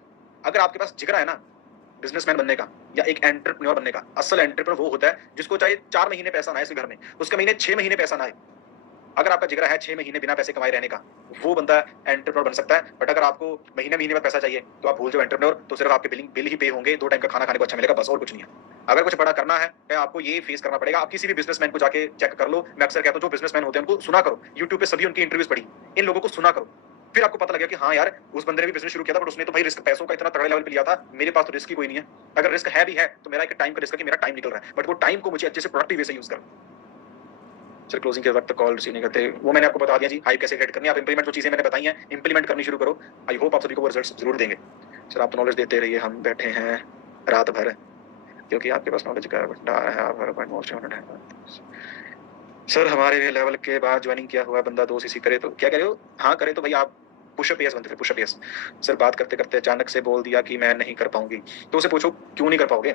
अगर आपके पास जिगरा है ना, बिजनेसमैन बनने का या एक एंटरप्रेन्योर बनने का, असल एंटरप्रेन्योर वो होता है जिसको चाहे 4 महीने पैसा ना आए उसके घर में, उसके महीने 6 महीने पैसा ना आए। अगर आपका जिगरा है 6 महीने बिना पैसे कमाए रहने का, वो बंदा एंटरप्रेन्योर बन सकता है। बट अगर आपको महीने-महीने बाद पैसा चाहिए, तो आप भूल जाओ एंटरप्रेन्योर, तो सिर्फ आपके बिल ही पे होंगे, 2 टाइम का खाना खाने को अच्छा मिलेगा, बस और कुछ नहीं है। अगर कुछ बड़ा करना है, तो आपको ये फेस करना पड़ेगा। आप किसी भी बिज़नेसमैन को जाके चेक कर लो। मैं अक्सर कहता हूँ जो बिज़नेसमैन होते हैं उनको सुना करो। यूट्यूब पे सभी उनकी इंटरव्यूज़ पढ़ी। इन लोगों को सुना करो। फिर आपको पता लगेगा कि हाँ यार, उस बंदे ने भी बिज़नेस शुरू किया था, बट उसने तो भाई रिस्क पैसों का इतना तगड़े लेवल पे लिया था। मेरे पास तो रिस्क ही कोई नहीं है। अगर रिस्क है भी है, तो मेरा एक टाइम का रिस्क है कि मेरा टाइम निकल रहा है। बट वो टाइम को मुझे अच्छे से प्रोडक्टिव वे से यूज़ करना। सर क्लोजिंग के वक्त कॉल रिसीव नहीं करते, वो मैंने आपको बता दिया जी। हाइप कैसे क्रिएट करनी है, आप इंप्लीमेंट जो चीजें मैंने बताई हैं इंप्लीमेंट करनी शुरू करो। आई होप आप सभी को वो रिजल्ट्स जरूर देंगे। सर आप तो नॉलेज देते रहिए, हम बैठे हैं रात भर, क्योंकि आपके पास नॉलेज का भंडार है। आप हर पॉइंट मोस्ट इम्पोर्टेंट है। सर हमारे लेवल के बाद ज्वाइनिंग किया हुआ बंदा 2 सीसी करे तो क्या करे हो? हाँ करे तो भाई आप पुशअप यस बनते थे, पुशअप यस। सर बात करते करते अचानक से बोल दिया कि मैं नहीं कर पाऊंगी, तो उसे पूछो क्यों नहीं कर पाओगे।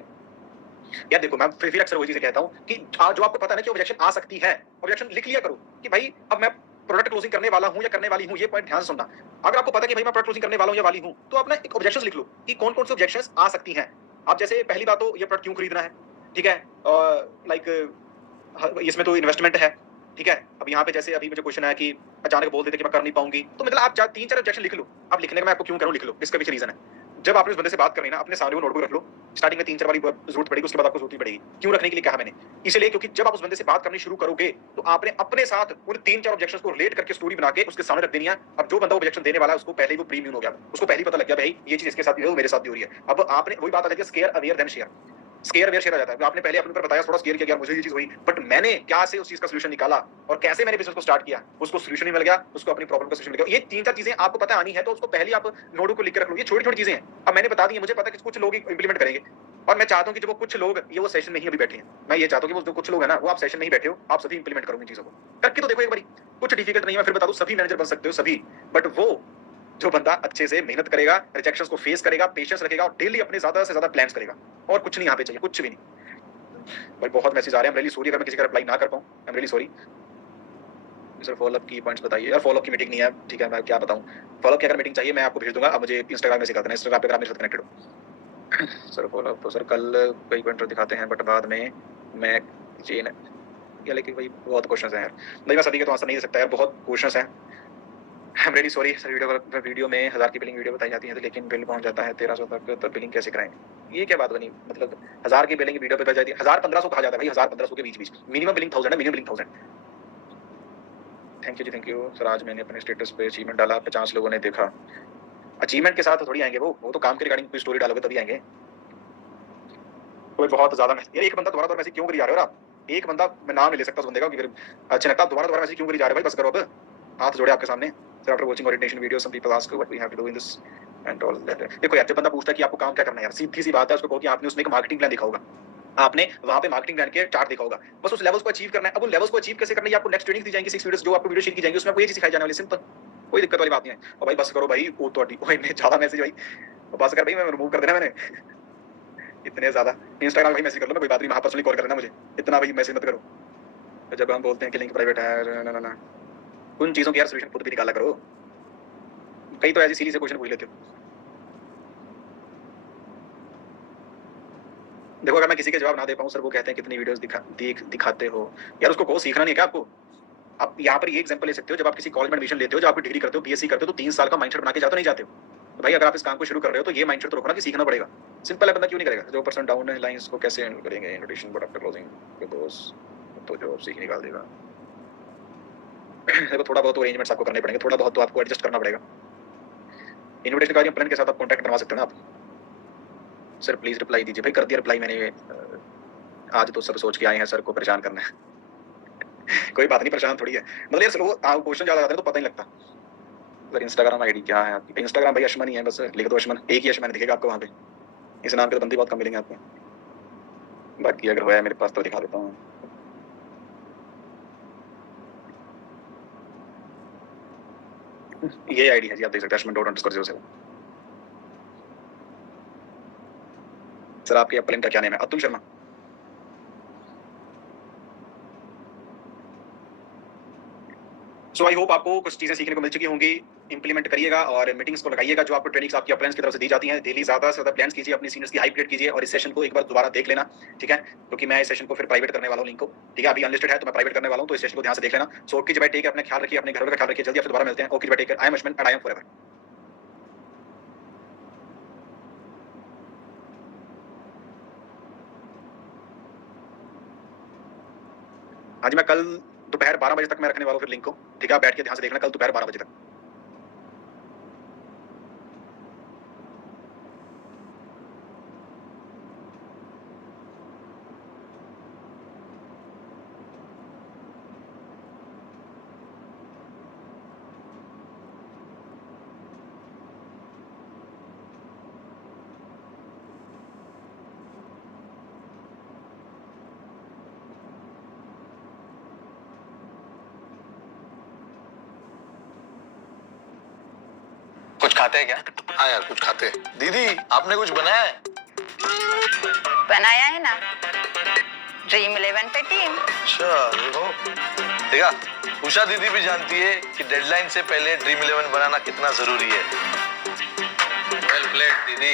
यार देखो, मैं फिर अक्सर वही चीजें कहता हूँ कि जो आपको पता है ना कि ऑब्जेक्शन आ सकती है, ऑब्जेक्शन लिख लिया करो कि भाई अब मैं प्रोडक्ट क्लोजिंग करने वाला हूँ या करने वाली हूँ। ये पॉइंट ध्यान से सुनना। अगर आपको पता है कि भाई मैं प्रोडक्ट क्लोजिंग करने वाला हूँ या वाली हूँ, तो आप ना एक ऑब्जेक्शंस लिख लो कि कौन कौन से ऑब्जेक्शंस आ सकती हैं। आप जैसे पहली बात तो ये प्रोडक्ट क्यों खरीदना है, ठीक है, लाइक इसमें तो इन्वेस्टमेंट है, ठीक है। अब यहाँ पे जैसे अभी मुझे क्वेश्चन आया कि अचानक बोल देते कि मैं कर नहीं पाऊंगी, तो मतलब आप 3-4 ऑब्जेक्शन लिख लो। आप लिखने का मैं आपको क्यों करूँ लिख लो, इसका पीछे रीजन है। जब आपने उस बंदे से बात करनी है ना, अपने सामने वो नोटबुक रख लो। स्टार्टिंग में 3-4 बारी जरूरत पड़ेगी, उसके बाद आपको जरूरत नहीं पड़ेगी। क्यों रखने के लिए कहा मैंने, इसलिए क्योंकि जब आप उस बंदे से बात करनी शुरू करोगे, तो आपने अपने साथ उन 3-4 ऑब्जेक्शंस को रिलेट करके स्टोरी बना के उसके सामने रख देनी है। अब जो बंदा ऑब्जेक्शन देने वाला है, उसको पहले ही वो प्री इम्यून हो गया, उसको पहले ही पता लग गया भाई ये चीज इसके साथ भी है, वो मेरे साथ भी हो रही है। अब आपने वही बात आ जाती है, scare aware then share. Scare aware share आ जाता है। आपने पहले अपने ऊपर बताया, थोड़ा स्केयर किया, यार मुझे ये चीज हुई, बट मैंने क्या से उस चीज का सॉल्यूशन निकाला और कैसे मैंने बिजनेस को स्टार्ट किया, उसको सॉल्यूशन भी मिल गया, उसको अपनी प्रॉब्लम का सॉल्यूशन मिल गया। ये 3-4 चीजें आपको पता आनी है, तो उसको पहले आप नोटबुक को लिख के रख लो। ये छोटी-छोटी चीजें हैं। अब मैंने बता दी है, मुझे पता है कि कुछ लोग इंप्लीमेंट करेंगे, और मैं चाहता हूं कि जो वो कुछ लोग ये वो सेशन में ही अभी बैठे हैं, मैं ये चाहता हूं कि वो जो कुछ लोग हैं ना, वो आप सेशन में ही बैठे हो, आप सभी इंप्लीमेंट करो इन चीजों को। करके तो देखो एक बारी। कुछ डिफिकल्ट नहीं है, मैं फिर बता दूं, सभी मैनेजर बन सकते हो, सभी। बट वो जो बंदा अच्छे से मेहनत करेगा, रिजेक्शंस को फेस करेगा, पेशेंस रखेगा और डेली अपने ज्यादा से ज्यादा प्लान्स करेगा, और कुछ नहीं यहाँ पे चाहिए, कुछ भी नहीं। भाई बहुत मैसेज आ रहे हैं, रियली सॉरी अगर मैं किसी का रिप्लाई ना कर पाऊं, I am really sorry. Sir follow up की पॉइंट्स बताइए। यार फॉलोअप की मीटिंग नहीं है, ठीक है, मैं क्या बताऊं। फॉलोअप की अगर मीटिंग चाहिए मैं आपको भेज दूंगा। अब मुझे इंस्टाग्राम में सिखा देना, इंस्टाग्राम पे अगर आप मेरे साथ कनेक्टेड हो। सर फॉलोअप तो सर कल कई पॉइंटर दिखाते हैं, बट बाद में मैं चेन या लेकिन भाई बहुत क्वेश्चंस हैं यार। भाई मैं सभी के तो आंसर नहीं दे सकता यार, बहुत क्वेश्चंस हैं। I am really sorry sir. Video में 1000 की बिलिंग वीडियो बताई जाती है, लेकिन बिल पहुंच जाता है 1300 तक, तो बिलिंग कैसे कराएं। ये क्या बात बनी, मतलब 1000 की बिलिंग वीडियो पे बताई जाती है, 1000-1500 कहा जाता है भाई, 1000-1500 के बीच बीच। मिनिमम बिलिंग 1000 है, मिनिमम बिलिंग 1000। थैंक यू जी, थैंक यू सर। आज मैंने अपने स्टेटस पे अचीवमेंट डाला, 50 लोगों ने देखा। अचीवमेंट के साथ थोड़ी आएंगे वो तो काम के रिगार्डिंग कोई स्टोरी डालोगे तभी आएंगे। कोई बहुत ज्यादा मैसेज, यार एक बंदा दोबारा मैसेज क्यों करी जा रहे हो आप। एक बंदा, मैं नाम नहीं ले सकता उस बंदे का, फिर अच्छा लगता। दोबारा मैसेज क्यों करी जा रहे हो भाई, बस करो अब। हाथ जोड़े आपके सामने। Sir after watching orientation video some people ask what we have to do in this and all that. देखो यार, जब बंदा पूछता है कि आपको काम क्या करना है, यार सीधी सी बात है, उसको कहो कि आपने उसमें एक मार्केटिंग प्लान देखा होगा, आपने वहां पे मार्केटिंग प्लान के चार्ट देखा होगा, बस उस लेवल्स को अचीव करना है। अब उन लेवल्स को अचीव कैसे करना है, आपको नेक्स्ट ट्रेनिंग दी जाएंगी, 6 वीडियोस जो आपको वीडियो शेयर की जाएंगी, उसमें आपको ये चीज सिखाई जाने वाली, सिंपल। कोई दिक्कत वाली बात नहीं है। और भाई बस करो भाई, वो तो ओए इतने ज्यादा मैसेज भाई, बस कर भाई, मैं रिमूव कर देना मैंने। इतने ज्यादा इंस्टाग्राम भाई मैसेज कर लो ना, कोई बात नहीं, वहां पर्सनली कॉल कर लेना मुझे, इतना भाई मैसेज मत करो। तो जब हम बोलते हैं कि लिंक प्राइवेट है, ना ना ना, उन चीजों की यार सोल्यूशन खुद भी निकाला करो। कई तो ऐसी सीरीज से क्वेश्चन पूछ लेते हो। देखो अगर मैं किसी के जवाब ना दे पाऊं, सर वो कहते हैं कितनी वीडियोस दिखाते हो। यार उसको कहो, सीखना नहीं है क्या आपको। आप यहाँ पर ये एग्जांपल ले सकते हो, जब आप किसी कॉलेज में एडमिशन लेते हो, जब आप डिग्री करते हो, बीएससी करते हो, तो 3 साल का माइंडसेट बना के जाते नहीं जाते हो। तो भाई अगर आप इस काम को शुरू कर रहे हो, तो ये माइंडसेट तो रखो ना कि सीखना पड़ेगा। सिंपल है, बंदा क्यों नहीं करेगा। जो पर्सन डाउन है लाइंस को कैसे हैंडल करेंगे, इनविटेशन बट आफ्टर क्लोजिंग के बॉस तो जॉब से ही निकाल देगा। देखो थोड़ा बहुत अरेंजमेंट्स आपको करने पड़ेंगे, थोड़ा बहुत तो आपको एडजस्ट करना पड़ेगा। इनविटेशन कार्ड प्लान के साथ आप कॉन्टैक्ट बनवा सकते हो ना आप। सर प्लीज रिप्लाई दीजिए। भाई कर दिया रिप्लाई मैंने, आज तो सब सोच के आए हैं सर को परेशान करना है। कोई बात नहीं, परेशान थोड़ी है, मतलब यार वो क्वेश्चन ज्यादा आते हैं तो पता नहीं लगता। सर इंस्टाग्राम आईडी क्या है आपकी। इंस्टाग्राम भाई अशमन ही है, बस लिख दो अशमन, एक ही अशमन दिखेगा आपको वहाँ पे। इस नाम के तो बंदे बहुत कम मिलेंगे आपको, बाकी अगर हुआ है मेरे पास तो दिखा देता हूँ। ये आईडी है जी, आप देख सकते हैं ashman._07। सर आपके एप्पल का क्या नेम है, अतुल शर्मा। सो आई होप आपको कुछ चीजें सीखने को मिल चुकी होंगी। इम्प्लीमेंट करिएगा और मीटिंग्स को लगाइएगा जो आपको ट्रेनिंग्स आपकी अपलाइंस की तरफ से दी जाती हैं। डेली ज़्यादा से ज़्यादा प्लान्स कीजिए, अपनी सीनियर्स की हाइप रेट कीजिए और इस सेशन को एक बार दोबारा देख लेना, ठीक है? क्योंकि मैं इस सेशन को फिर प्राइवेट करने वाला हूँ लिंक को, ठीक है? अभी अनलिस्टेड है तो मैं प्राइवेट करने वाला हूँ, तो इस सेशन को ध्यान से देख लेना। सो ओके जी भाई, ठीक है, अपना ख्याल रखिए, अपने घर वालों का ख्याल रखिए, जल्दी आपसे दोबारा मिलते हैं। ओके जी भाई, take care. I am Ashwin and I am forever. हाँ जी, मैं कल दोपहर 12 बजे तक मैं रखने वाला हूँ फिर लिंक को, ठीक है? आप बैठ के ध्यान से देखना कल दोपहर 12 बजे तक। कुछ खाते हैं क्या? हाँ यार, कुछ खाते हैं। दीदी, आपने कुछ बनाया है? बनाया है ना, ड्रीम 11 पे टीम। अच्छा, देखो। देखा, उषा दीदी भी जानती है कि डेडलाइन से पहले ड्रीम 11 बनाना कितना जरूरी है। वेल प्लेड दीदी।